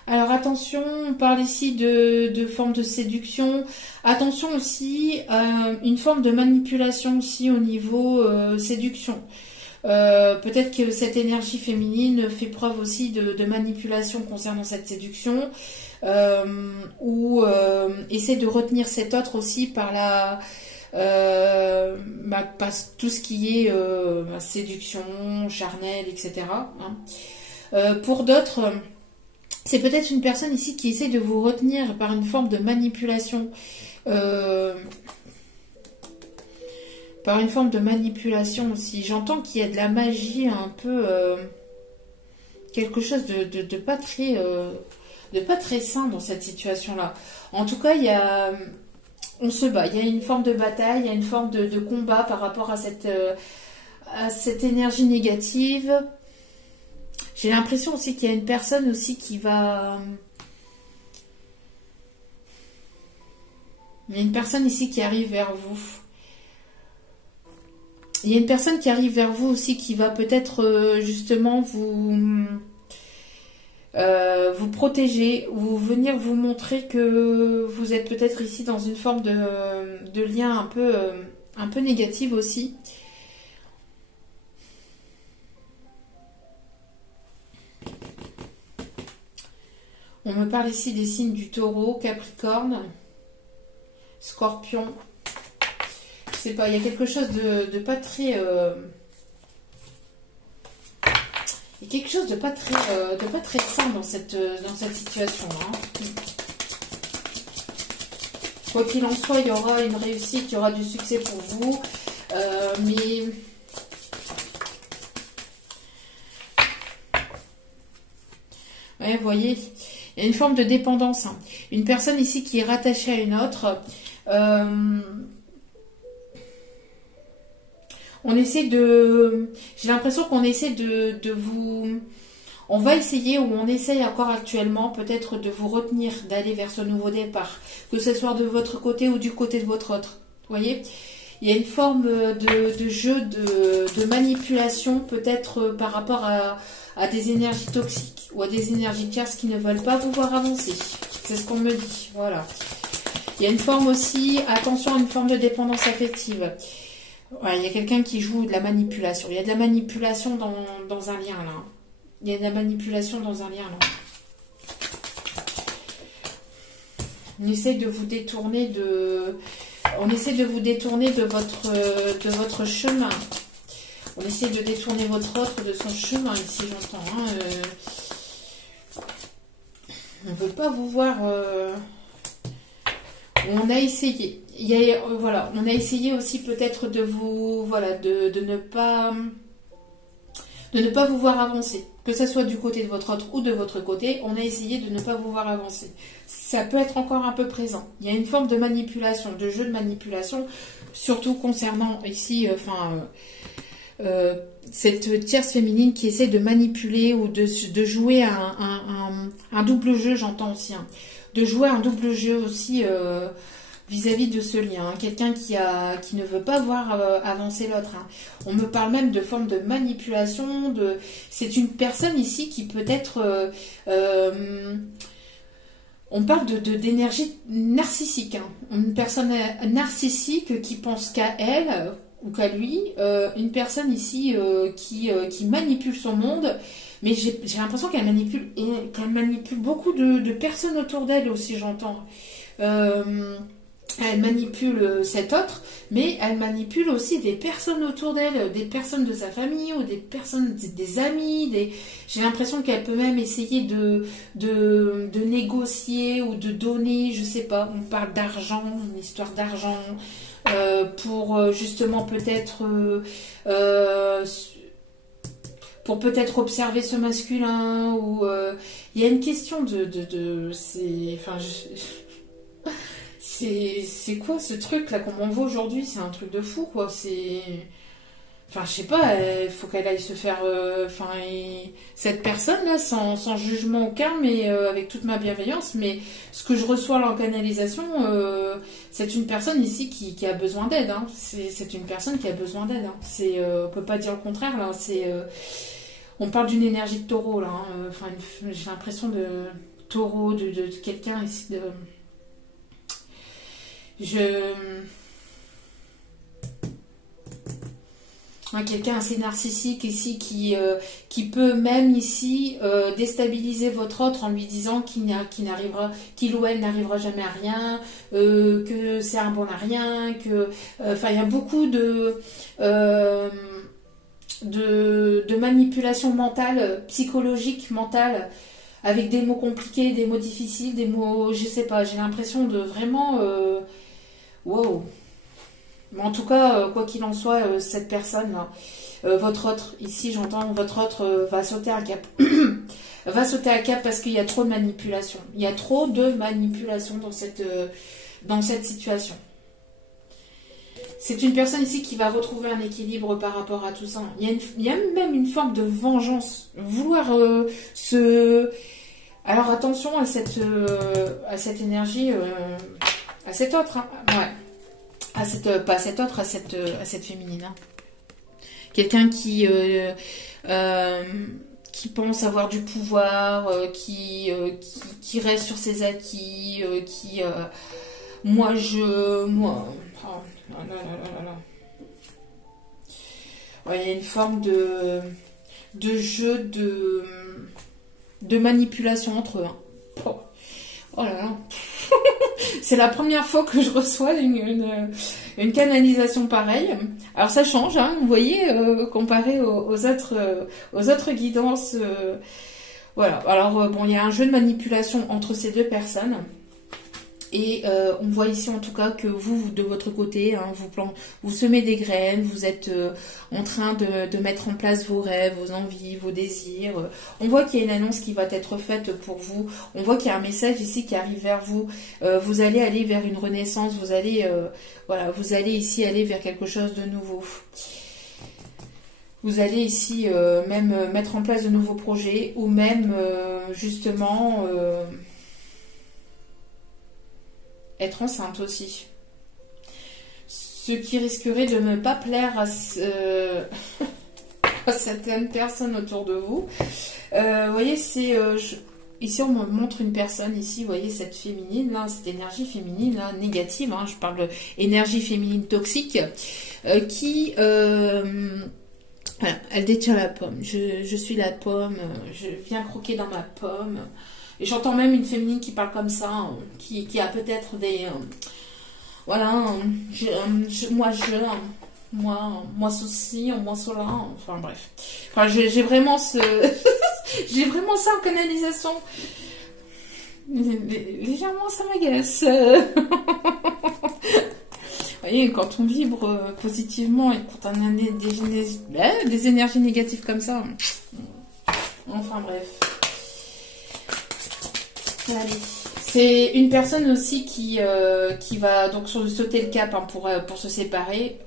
Alors attention, on parle ici de forme de séduction. Attention aussi à une forme de manipulation aussi au niveau séduction. Peut-être que cette énergie féminine fait preuve aussi de manipulation concernant cette séduction. Ou essaie de retenir cet autre aussi par la... par tout ce qui est séduction, charnelle, etc. Hein. Pour d'autres, c'est peut-être une personne ici qui essaie de vous retenir par une forme de manipulation. Par une forme de manipulation aussi. J'entends qu'il y a de la magie un peu... quelque chose de pas très... de pas très sain dans cette situation-là. En tout cas, il y a... on se bat. Il y a une forme de bataille, il y a une forme de combat par rapport à cette énergie négative. J'ai l'impression aussi qu'il y a une personne aussi qui va... Il y a une personne ici qui arrive vers vous. Il y a une personne qui arrive vers vous aussi qui va peut-être justement vous protéger ou venir vous montrer que vous êtes peut-être ici dans une forme de lien un peu négatif aussi. On me parle ici des signes du Taureau, Capricorne, Scorpion. Je sais pas, il y a quelque chose de pas très... il y a quelque chose de pas très sain dans cette situation-là. Hein. Quoi qu'il en soit, il y aura une réussite, il y aura du succès pour vous. Mais... ouais, vous voyez, il y a une forme de dépendance. Hein. Une personne ici qui est rattachée à une autre. On essaie de... J'ai l'impression qu'on essaie de vous... On va essayer, ou on essaye encore actuellement, peut-être de vous retenir, d'aller vers ce nouveau départ. Que ce soit de votre côté ou du côté de votre autre. Vous voyez ? Il y a une forme de jeu, de manipulation, peut-être par rapport à des énergies toxiques ou à des énergies tierces qui ne veulent pas vous voir avancer. C'est ce qu'on me dit. Voilà. Il y a une forme aussi, attention à une forme de dépendance affective. Ouais, il y a quelqu'un qui joue de la manipulation. Il y a de la manipulation dans un lien là. Il y a de la manipulation dans un lien là. On essaie de vous détourner de... On essaie de vous détourner de votre chemin. On essaie de détourner votre autre de son chemin ici, j'entends. Hein, on ne veut pas vous voir... On a essayé. Voilà, on a essayé aussi peut-être de vous... Voilà, de ne pas vous voir avancer. Que ce soit du côté de votre autre ou de votre côté, on a essayé de ne pas vous voir avancer. Ça peut être encore un peu présent. Il y a une forme de manipulation, de jeu de manipulation, surtout concernant ici, cette tierce féminine qui essaie de manipuler ou de jouer un double jeu, j'entends aussi. Hein, de jouer un double jeu aussi vis-à-vis de ce lien. Hein, quelqu'un qui ne veut pas voir avancer l'autre. Hein. On me parle même de forme de manipulation. C'est une personne ici qui peut être... on parle d'énergie narcissique. Hein. Une personne narcissique qui pense qu'à elle ou qu'à lui. Une personne ici qui manipule son monde. Mais j'ai l'impression qu'elle manipule beaucoup de personnes autour d'elle aussi, j'entends. Elle manipule cet autre, mais elle manipule aussi des personnes autour d'elle, des personnes de sa famille ou des personnes, des amis. J'ai l'impression qu'elle peut même essayer de négocier ou de donner, je sais pas, on parle d'argent, une histoire d'argent, pour justement peut-être... pour peut-être observer ce masculin, ou il y a une question c'est, enfin, c'est quoi ce truc là qu'on m'envoie aujourd'hui? C'est un truc de fou, quoi. C'est, enfin, je sais pas, il faut qu'elle aille se faire, enfin, cette personne là, sans jugement aucun, mais avec toute ma bienveillance, mais ce que je reçois là en canalisation, c'est une personne ici qui a besoin d'aide, hein. C'est une personne qui a besoin d'aide, hein. On peut pas dire le contraire là. On parle d'une énergie de taureau là, hein. Enfin, j'ai l'impression de taureau, de quelqu'un ici de, quelqu'un assez narcissique ici qui peut même ici déstabiliser votre autre en lui disant qu'il ou elle n'arrivera jamais à rien, que c'est un bon à rien, que, enfin, il y a beaucoup de manipulation mentale, psychologique, mentale, avec des mots compliqués, des mots difficiles, des mots, je sais pas, j'ai l'impression de vraiment, wow. Mais en tout cas, quoi qu'il en soit, cette personne-là, votre autre, ici j'entends, votre autre va sauter un cap. Va sauter un cap parce qu'il y a trop de manipulation. Il y a trop de manipulation dans cette situation. C'est une personne ici qui va retrouver un équilibre par rapport à tout ça. Il y a même une forme de vengeance. Vouloir Alors attention à cette énergie, à cette autre, hein. Ouais. Pas à cette autre, à cette féminine. Hein. Quelqu'un qui pense avoir du pouvoir, qui reste sur ses acquis, moi, oh, là, là, là, là. Ouais, il y a une forme de jeu de manipulation entre eux. Hein. Oh là là. C'est la première fois que je reçois une canalisation pareille. Alors ça change, hein, vous voyez, comparé aux autres guidances. Voilà. Alors bon, il y a un jeu de manipulation entre ces deux personnes. Et on voit ici en tout cas que vous de votre côté, hein, vous semez des graines, vous êtes en train de mettre en place vos rêves, vos envies, vos désirs. On voit qu'il y a une annonce qui va être faite pour vous. On voit qu'il y a un message ici qui arrive vers vous. Vous allez aller vers une renaissance. Vous allez ici aller vers quelque chose de nouveau. Vous allez ici même mettre en place de nouveaux projets ou même justement être enceinte aussi. Ce qui risquerait de ne pas plaire à certaines personnes autour de vous. Vous voyez, ici on me montre une personne, ici, vous voyez, cette féminine, là, cette énergie féminine, là, négative, hein, je parle d'énergie féminine toxique, qui... voilà, elle détient la pomme. Je suis la pomme, je viens croquer dans ma pomme. Et j'entends même une féminine qui parle comme ça, qui a peut-être des... voilà, moi ceci, moi cela, enfin bref. Enfin, j'ai vraiment j'ai vraiment ça en canalisation. Légèrement, ça m'agace. Vous voyez, quand on vibre positivement et quand on a des énergies négatives comme ça. Enfin bref. Allez. C'est une personne aussi qui va donc sauter le cap, hein, pour se séparer.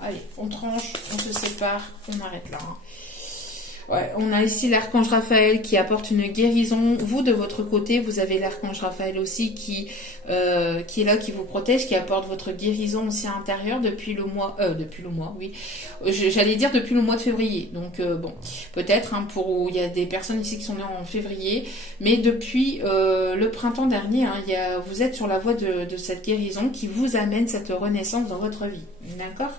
Allez, on tranche, on se sépare, on arrête là. Hein. Ouais, on a ici l'archange Raphaël qui apporte une guérison. Vous, de votre côté, vous avez l'archange Raphaël aussi qui est là, qui vous protège, qui apporte votre guérison aussi à l'intérieur depuis le mois, oui. J'allais dire depuis le mois de février. Donc, bon, peut-être, hein, il y a des personnes ici qui sont nées en février, mais depuis le printemps dernier, hein, vous êtes sur la voie de cette guérison qui vous amène cette renaissance dans votre vie. D'accord ?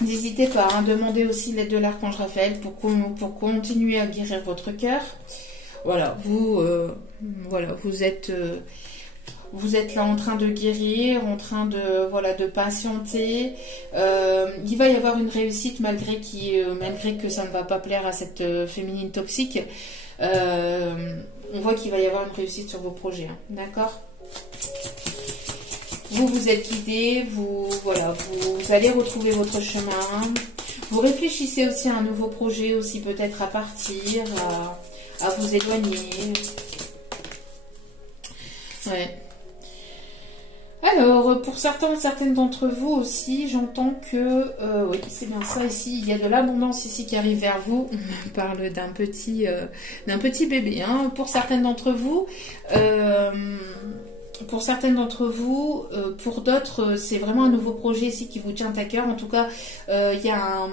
N'hésitez pas à demander aussi l'aide de l'archange Raphaël pour continuer à guérir votre cœur. Voilà, vous êtes là en train de guérir, en train de patienter. Il va y avoir une réussite malgré que ça ne va pas plaire à cette féminine toxique. On voit qu'il va y avoir une réussite sur vos projets, hein, d'accord ? Vous êtes guidé, vous allez retrouver votre chemin, Vous réfléchissez aussi à un nouveau projet, aussi peut-être à partir, à vous éloigner. Ouais. Alors, pour certaines d'entre vous aussi, j'entends que, oui, c'est bien ça ici, il y a de l'abondance ici qui arrive vers vous. On parle d'un petit bébé. Hein. Pour certaines d'entre vous, pour d'autres, c'est vraiment un nouveau projet ici qui vous tient à cœur. En tout cas, il y a un...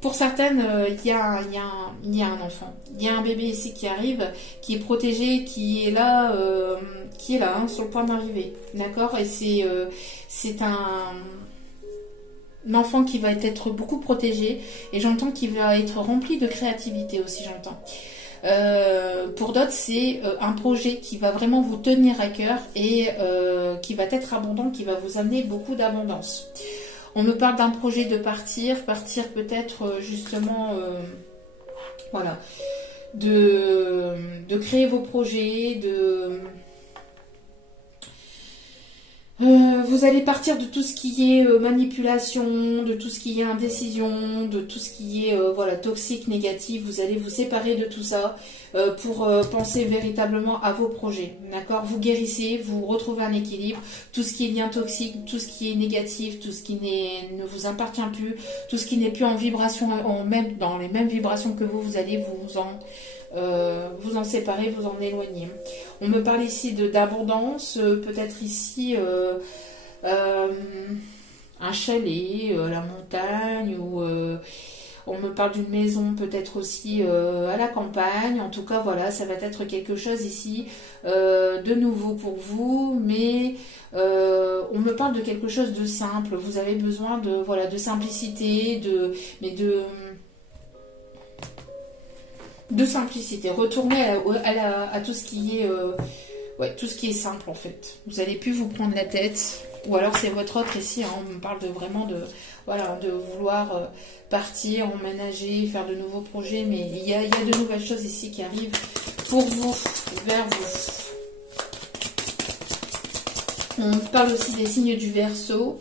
Pour certaines, il y a un enfant. Il y a un bébé ici qui arrive, qui est protégé, qui est là, hein, sur le point d'arriver. D'accord. Et c'est un enfant qui va être beaucoup protégé. Et j'entends qu'il va être rempli de créativité aussi, j'entends. Pour d'autres, c'est un projet qui va vraiment vous tenir à cœur et qui va être abondant, qui va vous amener beaucoup d'abondance. On me parle d'un projet de partir peut-être justement, voilà, de créer vos projets, vous allez partir de tout ce qui est manipulation, de tout ce qui est indécision, de tout ce qui est voilà, toxique, négatif. Vous allez vous séparer de tout ça pour penser véritablement à vos projets. D'accord. Vous guérissez, vous retrouvez un équilibre. Tout ce qui est lien toxique, tout ce qui est négatif, tout ce qui ne vous appartient plus, tout ce qui n'est plus en vibration, dans les mêmes vibrations que vous, vous allez vous en séparer, vous en éloigner. On me parle ici d'abondance, peut-être ici un chalet, la montagne, ou on me parle d'une maison peut-être aussi à la campagne. En tout cas, voilà, ça va être quelque chose ici de nouveau pour vous, mais on me parle de quelque chose de simple. Vous avez besoin de simplicité, de simplicité. Retournez à tout ce qui est tout ce qui est simple en fait. Vous n'allez plus vous prendre la tête. Ou alors c'est votre autre ici, hein, on me parle de vouloir partir, emménager, faire de nouveaux projets, mais il y a de nouvelles choses ici qui arrivent pour vous, vers vous. On parle aussi des signes du Verseau.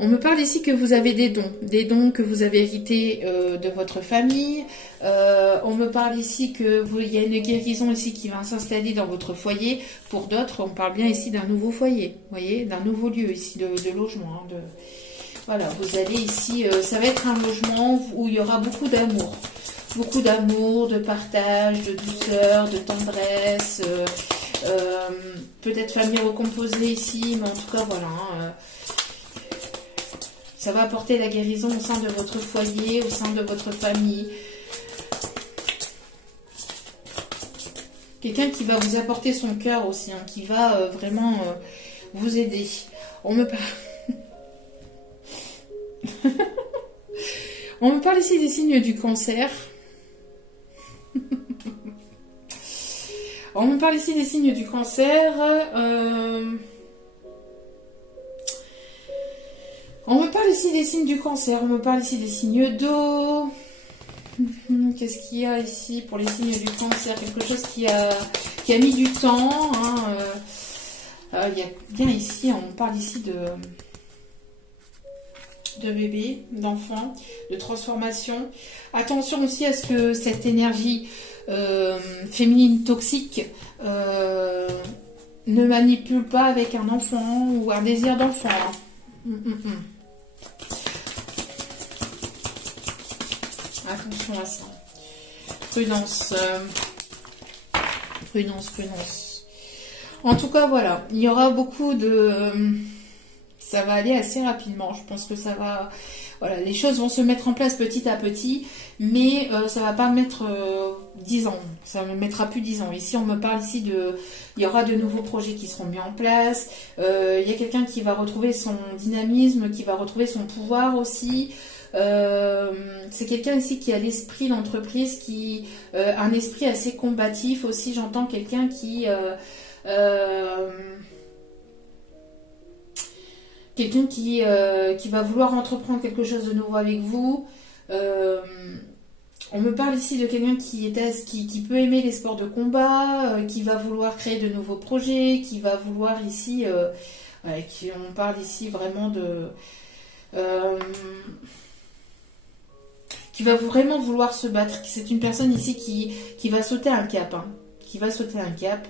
On me parle ici que vous avez des dons que vous avez hérités de votre famille. On me parle ici qu'il y a une guérison ici qui va s'installer dans votre foyer. Pour d'autres, on parle bien ici d'un nouveau foyer, vous voyez, d'un nouveau lieu ici de logement. Hein, voilà, vous allez ici, ça va être un logement où il y aura beaucoup d'amour. Beaucoup d'amour, de partage, de douceur, de tendresse. Peut-être famille recomposée ici, mais en tout cas, voilà. Hein, ça va apporter la guérison au sein de votre foyer, au sein de votre famille. Quelqu'un qui va vous apporter son cœur aussi, hein, qui va vraiment vous aider. On me parle... On me parle ici des signes du cancer. On me parle ici des signes du cancer. On me parle ici des signes du cancer, on me parle ici des signes d'eau. Qu'est-ce qu'il y a ici pour les signes du cancer? Quelque chose qui a mis du temps. Hein, il y a bien ici, on parle ici de bébé, d'enfant, de transformation. Attention aussi à ce que cette énergie féminine toxique ne manipule pas avec un enfant ou un désir d'enfant. Attention à ça. Prudence. Prudence. En tout cas, voilà. Il y aura beaucoup de... Ça va aller assez rapidement. Je pense que ça va... Voilà, les choses vont se mettre en place petit à petit, mais ça va pas mettre 10 ans. Ça ne mettra plus 10 ans. Ici, on me parle ici il y aura de nouveaux projets qui seront mis en place. Il y a quelqu'un qui va retrouver son dynamisme, qui va retrouver son pouvoir aussi. C'est quelqu'un ici qui a l'esprit d'entreprise, un esprit assez combatif aussi. J'entends quelqu'un qui va vouloir entreprendre quelque chose de nouveau avec vous. On me parle ici de quelqu'un qui peut aimer les sports de combat, qui va vouloir créer de nouveaux projets, qui va vouloir ici Ouais, on parle ici vraiment de... qui va vraiment vouloir se battre. C'est une personne ici qui va sauter un cap. Hein, qui va sauter un cap.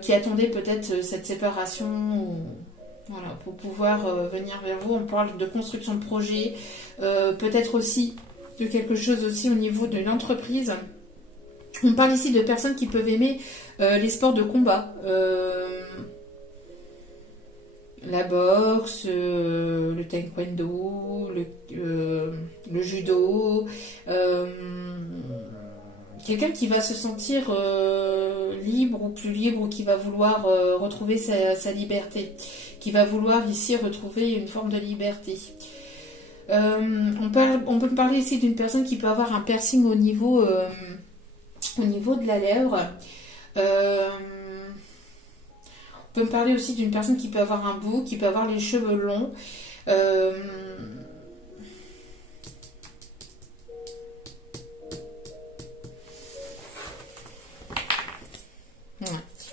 Qui attendait peut-être cette séparation... Voilà, pour pouvoir venir vers vous. On parle de construction de projet. Peut-être aussi de quelque chose aussi au niveau de l'entreprise. On parle ici de personnes qui peuvent aimer les sports de combat. La boxe, le taekwondo, le judo. Quelqu'un qui va se sentir libre ou plus libre, ou qui va vouloir retrouver sa liberté. Qui va vouloir ici retrouver une forme de liberté. On peut parler ici d'une personne qui peut avoir un piercing au niveau de la lèvre. On peut me parler aussi d'une personne qui peut avoir un bouc, qui peut avoir les cheveux longs. Ouais.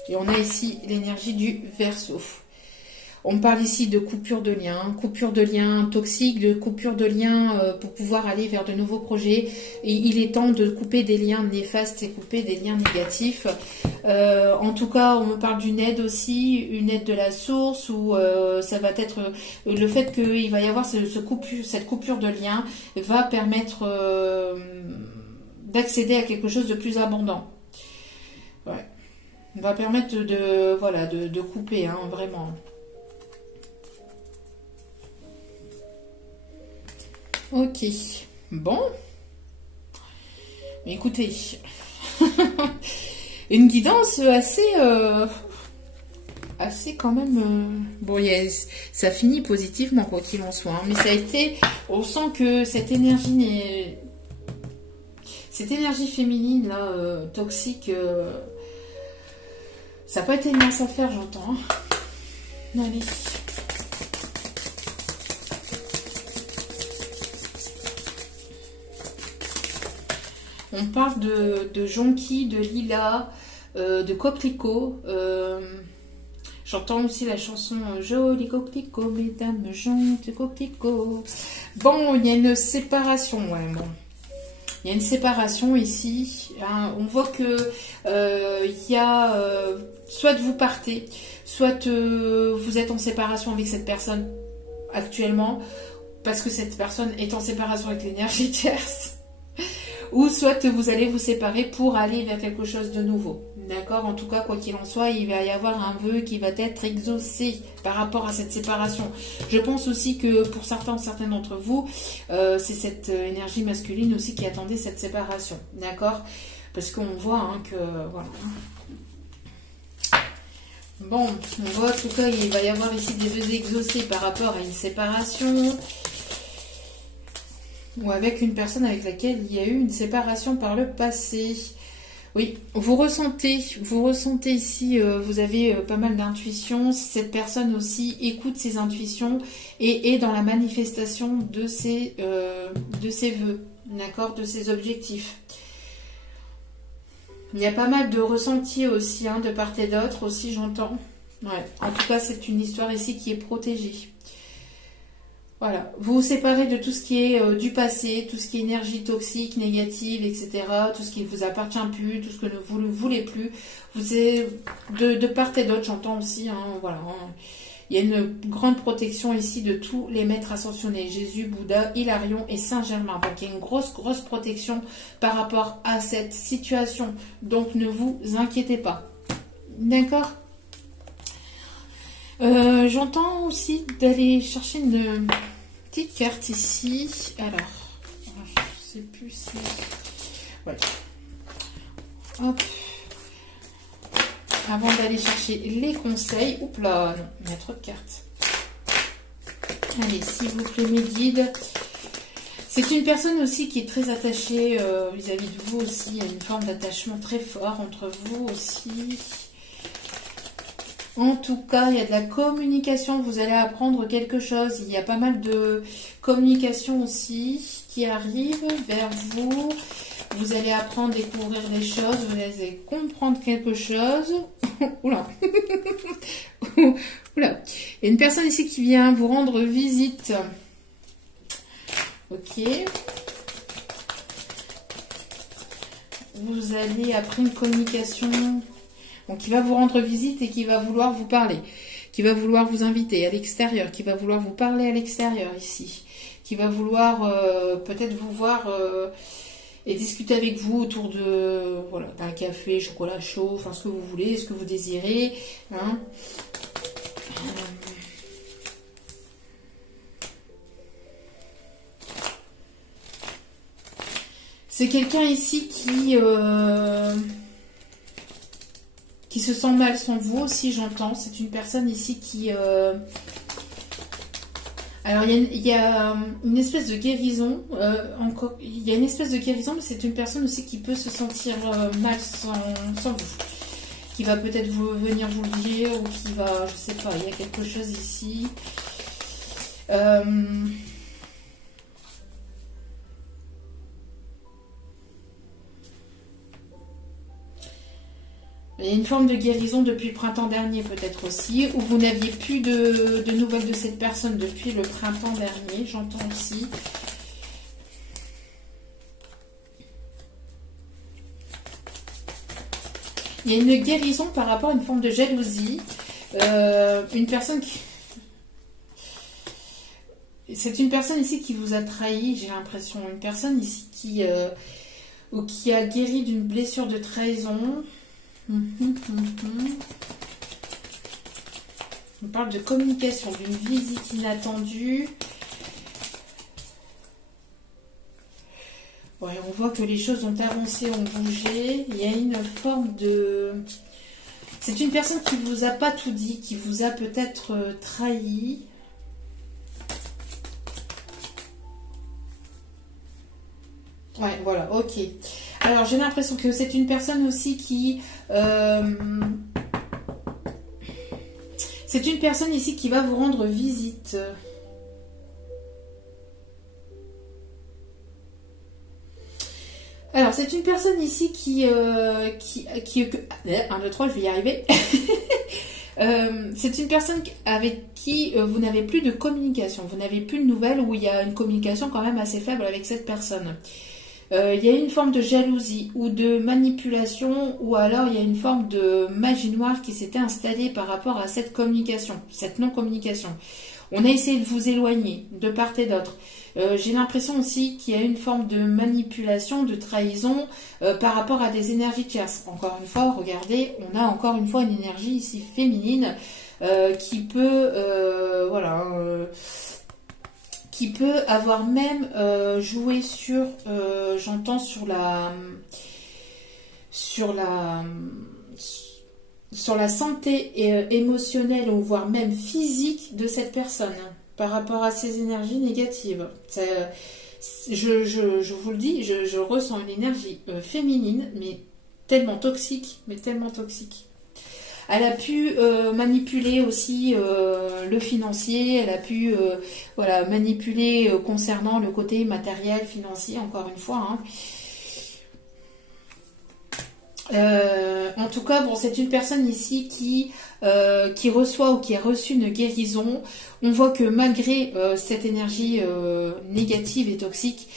Et on a ici l'énergie du Verseau. On parle ici de coupure de liens toxiques, de coupure de liens pour pouvoir aller vers de nouveaux projets. Et il est temps de couper des liens néfastes et couper des liens négatifs. En tout cas, on me parle d'une aide aussi, une aide de la source, où ça va être le fait qu'il va y avoir cette coupure de liens va permettre d'accéder à quelque chose de plus abondant. Ouais. Va permettre de couper, hein, vraiment. Ok, bon. Mais écoutez, une guidance assez quand même... bon, yes, ça finit positivement, quoi qu'il en soit. Hein, mais ça a été... On sent que cette énergie féminine, là, toxique, ça n'a pas été mince à faire, j'entends. Hein. Allez. On parle de jonquilles, de lilas, de coquelicots. J'entends aussi la chanson Joli coquelicot, mesdames, jaunes coquelicots. Bon, il y a une séparation. Ouais, bon. Il y a une séparation ici. Hein. On voit que il y a soit vous partez, soit vous êtes en séparation avec cette personne actuellement, parce que cette personne est en séparation avec l'énergie tierce. Ou soit vous allez vous séparer pour aller vers quelque chose de nouveau. D'accord? En tout cas, quoi qu'il en soit, il va y avoir un vœu qui va être exaucé par rapport à cette séparation. Je pense aussi que pour certains d'entre vous, c'est cette énergie masculine aussi qui attendait cette séparation. D'accord? Parce qu'on voit hein, que... Voilà. Bon, on voit en tout cas, il va y avoir ici des vœux exaucés par rapport à une séparation... ou avec une personne avec laquelle il y a eu une séparation par le passé. Oui, vous ressentez ici, vous avez pas mal d'intuitions. Cette personne aussi écoute ses intuitions et est dans la manifestation de ses vœux, d'accord, de ses objectifs. Il y a pas mal de ressentis aussi, hein, de part et d'autre aussi, j'entends. Ouais. En tout cas, c'est une histoire ici qui est protégée. Voilà, vous vous séparez de tout ce qui est du passé, tout ce qui est énergie toxique, négative, etc. Tout ce qui ne vous appartient plus, tout ce que vous ne voulez plus. Vous êtes de part et d'autre, j'entends aussi. Hein, voilà, hein. Il y a une grande protection ici de tous les maîtres ascensionnés. Jésus, Bouddha, Hilarion et Saint-Germain. Donc il y a une grosse protection par rapport à cette situation. Donc ne vous inquiétez pas. D'accord ? J'entends aussi d'aller chercher une petite carte ici. Alors, je sais plus si... Voilà. Hop. Avant d'aller chercher les conseils. Oups là, non, il y a trop de cartes. Allez, s'il vous plaît, mes guides. C'est une personne aussi qui est très attachée vis-à-vis de vous aussi. Il y a une forme d'attachement très fort entre vous aussi. En tout cas, il y a de la communication, vous allez apprendre quelque chose. Il y a pas mal de communication aussi qui arrive vers vous. Vous allez apprendre, découvrir des choses, vous allez comprendre quelque chose. Oula. Oula. Il y a une personne ici qui vient vous rendre visite. Ok. Vous allez après une communication... Donc, qui va vous rendre visite et qui va vouloir vous parler, qui va vouloir vous inviter à l'extérieur, qui va vouloir vous parler à l'extérieur ici, qui va vouloir peut-être vous voir et discuter avec vous autour de voilà, d'un café, chocolat chaud, enfin ce que vous voulez, ce que vous désirez. Hein. C'est quelqu'un ici qui se sent mal sans vous aussi, j'entends. C'est une personne ici qui... Alors, il y a une espèce de guérison. Il y a une espèce de guérison, mais c'est une personne aussi qui peut se sentir mal sans vous. Qui va peut-être venir vous le dire, ou qui va... Je sais pas, il y a quelque chose ici. Il y a une forme de guérison depuis le printemps dernier peut-être aussi, ou vous n'aviez plus de nouvelles de cette personne depuis le printemps dernier, j'entends aussi. Il y a une guérison par rapport à une forme de jalousie. Une personne qui... C'est une personne ici qui vous a trahi, j'ai l'impression. Une personne ici qui a guéri d'une blessure de trahison. On parle de communication, d'une visite inattendue. Ouais, on voit que les choses ont avancé, ont bougé. Il y a une forme de... C'est une personne qui vous a pas tout dit, qui vous a peut-être trahi. Ouais, voilà, ok. Alors, j'ai l'impression que c'est une personne aussi qui... c'est une personne ici qui va vous rendre visite. Alors, c'est une personne ici qui 1, 2, 3, je vais y arriver. C'est une personne avec qui vous n'avez plus de communication. Vous n'avez plus de nouvelles, où il y a une communication quand même assez faible avec cette personne. Il y a une forme de jalousie ou de manipulation, ou alors il y a une forme de magie noire qui s'était installée par rapport à cette communication, cette non-communication. On a essayé de vous éloigner de part et d'autre. J'ai l'impression aussi qu'il y a une forme de manipulation, de trahison par rapport à des énergies tierces. Encore une fois, regardez, on a encore une fois une énergie ici féminine qui peut, qui peut avoir même joué sur, j'entends sur la santé émotionnelle ou voire même physique de cette personne par rapport à ces énergies négatives. Je vous le dis, je ressens une énergie féminine, mais tellement toxique, Elle a pu manipuler aussi le financier, elle a pu manipuler concernant le côté matériel, financier, encore une fois. Hein. En tout cas, bon, c'est une personne ici qui reçoit ou qui a reçu une guérison. On voit que malgré cette énergie négative et toxique,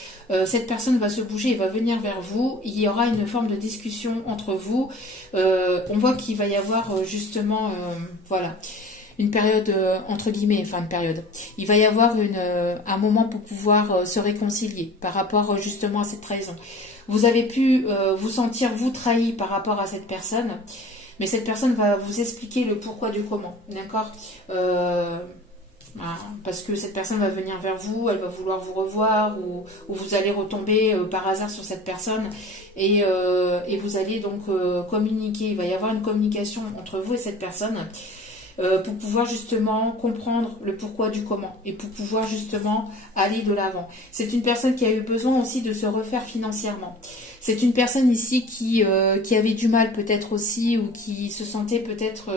cette personne va se bouger et va venir vers vous. Il y aura une forme de discussion entre vous. On voit qu'il va y avoir justement, une période, entre guillemets, enfin une période. Il va y avoir un moment pour pouvoir se réconcilier par rapport justement à cette trahison. Vous avez pu vous sentir, vous, trahi par rapport à cette personne, mais cette personne va vous expliquer le pourquoi du comment, d'accord parce que cette personne va venir vers vous, elle va vouloir vous revoir, ou vous allez retomber par hasard sur cette personne, et vous allez donc communiquer. Il va y avoir une communication entre vous et cette personne, pour pouvoir justement comprendre le pourquoi du comment et pour pouvoir justement aller de l'avant. C'est une personne qui a eu besoin aussi de se refaire financièrement. C'est une personne ici qui avait du mal peut-être aussi, ou qui se sentait peut-être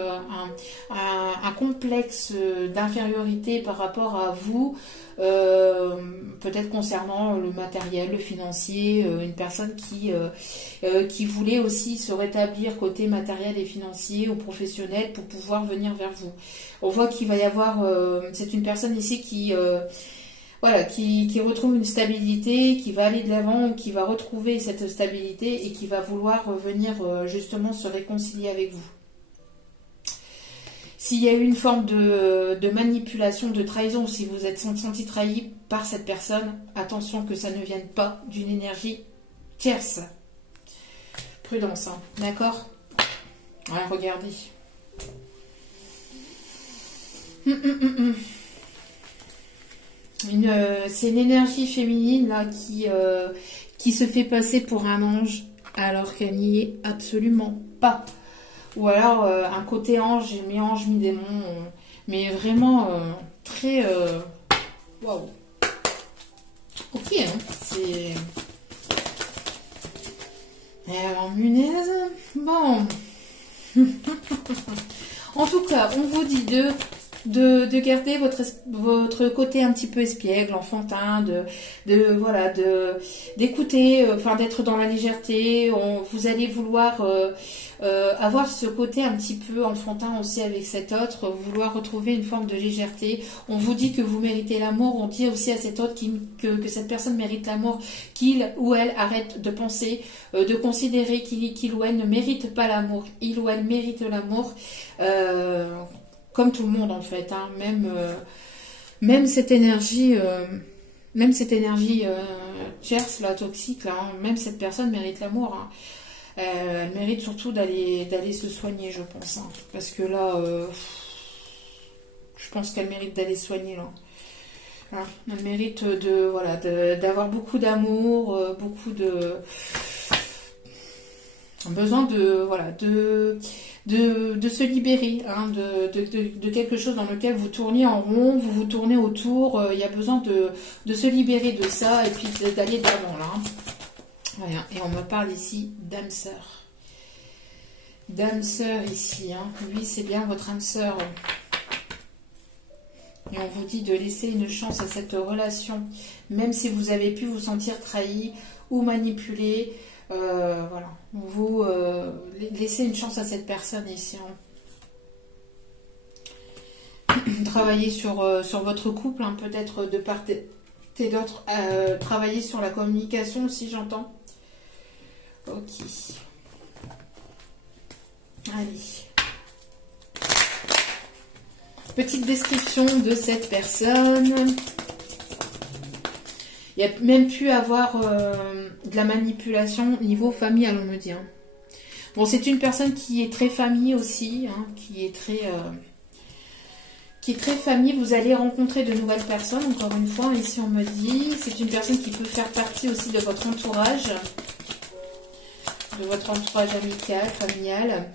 un complexe d'infériorité par rapport à vous, peut-être concernant le matériel, le financier, une personne qui voulait aussi se rétablir côté matériel et financier ou professionnel pour pouvoir venir vers vous. On voit qu'il va y avoir, c'est une personne ici voilà, qui retrouve une stabilité, qui va aller de l'avant, qui va retrouver cette stabilité et qui va vouloir venir justement se réconcilier avec vous. S'il y a eu une forme de manipulation, de trahison, si vous êtes senti trahi par cette personne, attention que ça ne vienne pas d'une énergie tierce. Prudence, hein, d'accord? Alors, regardez. C'est une énergie féminine là qui se fait passer pour un ange alors qu'elle n'y est absolument pas. Ou alors un côté ange, mi-ange, mi-démon, mais vraiment très... Waouh. Ok, hein, c'est... Alors, munaise, bon. En tout cas, on vous dit de garder votre côté un petit peu espiègle, enfantin, voilà, d'écouter, enfin d'être dans la légèreté. Vous allez vouloir avoir ce côté un petit peu enfantin aussi avec cet autre, vouloir retrouver une forme de légèreté. On vous dit que vous méritez l'amour, on dit aussi à cet autre que cette personne mérite l'amour, qu'il ou elle arrête de penser, de considérer qu'il ou elle ne mérite pas l'amour, il ou elle mérite l'amour. Comme tout le monde en fait, hein. Même cette énergie, tierce, là, toxique, là, hein, même cette personne mérite l'amour. Hein. Elle mérite surtout d'aller se soigner, je pense. Hein. Parce que là, je pense qu'elle mérite d'aller soigner là. Hein. Elle mérite d'avoir beaucoup d'amour, beaucoup de besoin de se libérer, hein, de quelque chose dans lequel vous tournez en rond, vous tournez autour, il y a besoin de se libérer de ça et puis d'aller de l'avant là. Hein. Voilà. Et on me parle ici d'âme sœur. D'âme sœur ici, hein. Lui c'est bien votre âme sœur. Et on vous dit de laisser une chance à cette relation, même si vous avez pu vous sentir trahi ou manipulé. Voilà, vous laissez une chance à cette personne ici. Hein. Travaillez sur votre couple, hein, peut-être de part et d'autre. Travaillez sur la communication aussi, j'entends. Ok. Allez. Petite description de cette personne. Il y a même pu avoir de la manipulation niveau familial, on me dit. Hein. Bon, c'est une personne qui est très famille aussi, hein, qui est très famille. Vous allez rencontrer de nouvelles personnes, encore une fois. Ici, on me dit, c'est une personne qui peut faire partie aussi de votre entourage amical, familial.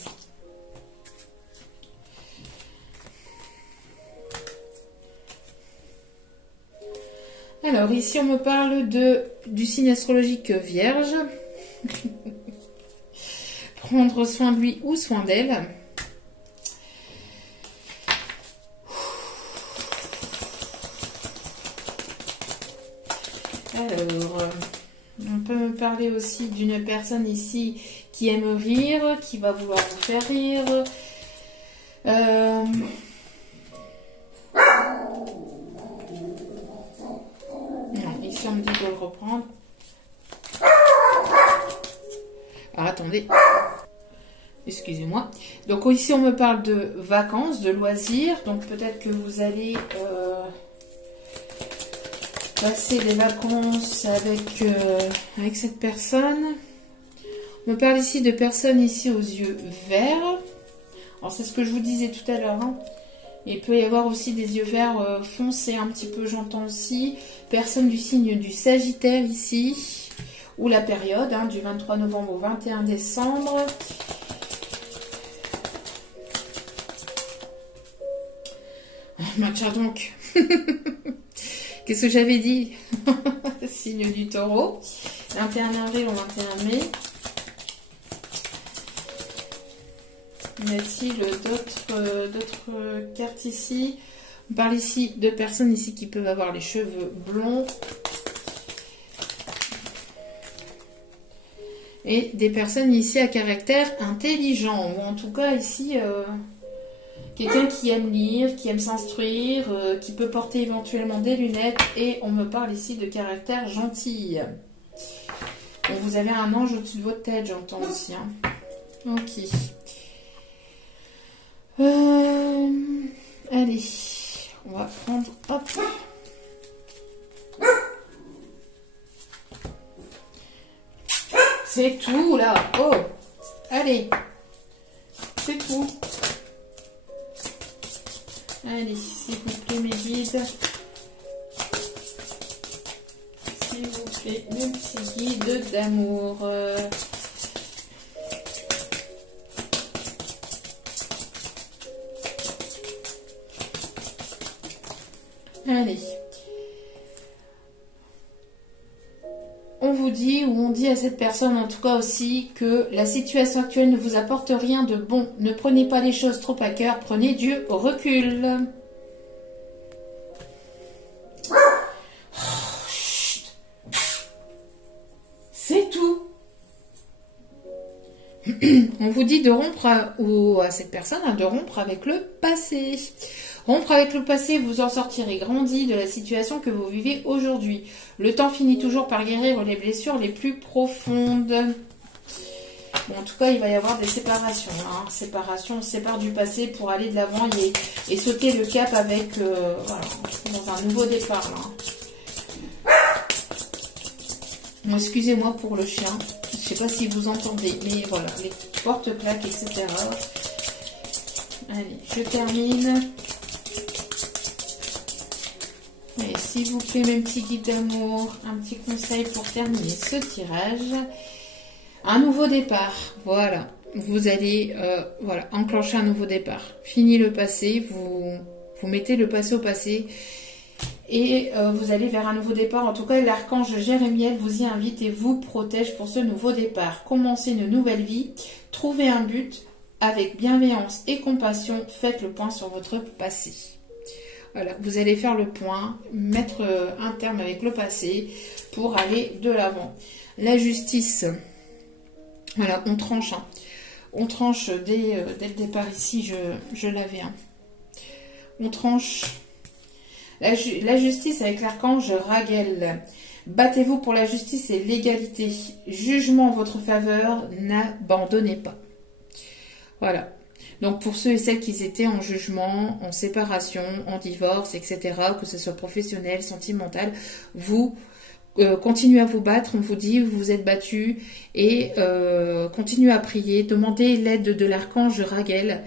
Alors, ici, on me parle du signe astrologique Vierge. Prendre soin de lui ou soin d'elle. Alors, on peut me parler aussi d'une personne ici qui aime rire, qui va vouloir vous faire rire. Ici, on me dit de le reprendre. Alors, attendez. Excusez-moi. Donc, ici, on me parle de vacances, de loisirs. Donc, peut-être que vous allez passer des vacances avec cette personne. On me parle ici de personnes ici aux yeux verts. Alors, c'est ce que je vous disais tout à l'heure. Hein. Il peut y avoir aussi des yeux verts foncés un petit peu, j'entends aussi. Personne du signe du Sagittaire ici. Ou la période, hein, du 23 novembre au 21 décembre. Matcha donc. Qu'est-ce que j'avais dit? Signe du Taureau. 21 avril au 21 mai. Y a-t-il d'autres cartes ici? On parle ici de personnes ici qui peuvent avoir les cheveux blonds. Et des personnes ici à caractère intelligent. Ou en tout cas ici, quelqu'un qui aime lire, qui aime s'instruire, qui peut porter éventuellement des lunettes. Et on me parle ici de caractère gentil. Bon, vous avez un ange au-dessus de votre tête, j'entends aussi. Hein. Ok. Allez, on va prendre, hop. C'est tout là. Oh, allez, c'est tout. Allez, s'il vous plaît mes guides. S'il vous plaît, le petit guide d'amour. Allez. On vous dit, ou on dit à cette personne en tout cas aussi, que la situation actuelle ne vous apporte rien de bon. Ne prenez pas les choses trop à cœur, prenez du recul. C'est tout. On vous dit de rompre à cette personne, de rompre avec le passé. Rompre avec le passé, vous en sortirez grandi de la situation que vous vivez aujourd'hui. Le temps finit toujours par guérir les blessures les plus profondes. Bon, en tout cas, il va y avoir des séparations. Hein. Séparation, on se sépare du passé pour aller de l'avant et sauter le cap avec, voilà, dans un nouveau départ. Là. Bon, excusez-moi pour le chien. Je ne sais pas si vous entendez, mais voilà, les portes claquent, etc. Allez, je termine. Et s'il vous plaît, mes petits guides d'amour, un petit conseil pour terminer ce tirage. Un nouveau départ, voilà. Vous allez voilà, enclencher un nouveau départ. Fini le passé, vous mettez le passé au passé. Et vous allez vers un nouveau départ. En tout cas, l'archange Jérémiel vous y invite et vous protège pour ce nouveau départ. Commencez une nouvelle vie, trouvez un but avec bienveillance et compassion. Faites le point sur votre passé. Voilà, vous allez faire le point, mettre un terme avec le passé pour aller de l'avant. La justice, voilà, on tranche. Hein. On tranche dès le départ ici, je l'avais. Hein. On tranche la justice avec l'archange Raguel. Battez-vous pour la justice et l'égalité. Jugement en votre faveur, n'abandonnez pas. Voilà. Donc pour ceux et celles qui étaient en jugement, en séparation, en divorce, etc., que ce soit professionnel, sentimental, vous continuez à vous battre, on vous dit, vous vous êtes battus et continuez à prier, demandez l'aide de l'archange Raguel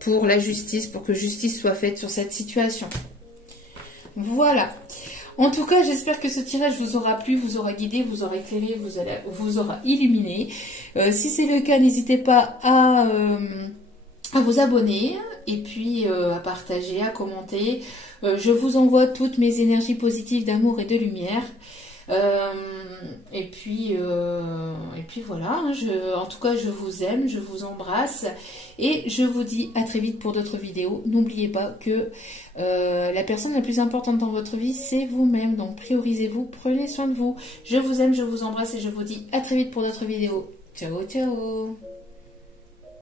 pour la justice, pour que justice soit faite sur cette situation. Voilà. En tout cas, j'espère que ce tirage vous aura plu, vous aura guidé, vous aura éclairé, vous aura illuminé. Si c'est le cas, n'hésitez pas à vous abonner et puis à partager, à commenter. Je vous envoie toutes mes énergies positives d'amour et de lumière. Et puis voilà, hein, en tout cas je vous aime, je vous embrasse et je vous dis à très vite pour d'autres vidéos. N'oubliez pas que la personne la plus importante dans votre vie c'est vous-même, donc priorisez-vous, prenez soin de vous. Je vous aime, je vous embrasse et je vous dis à très vite pour d'autres vidéos. Ciao ciao.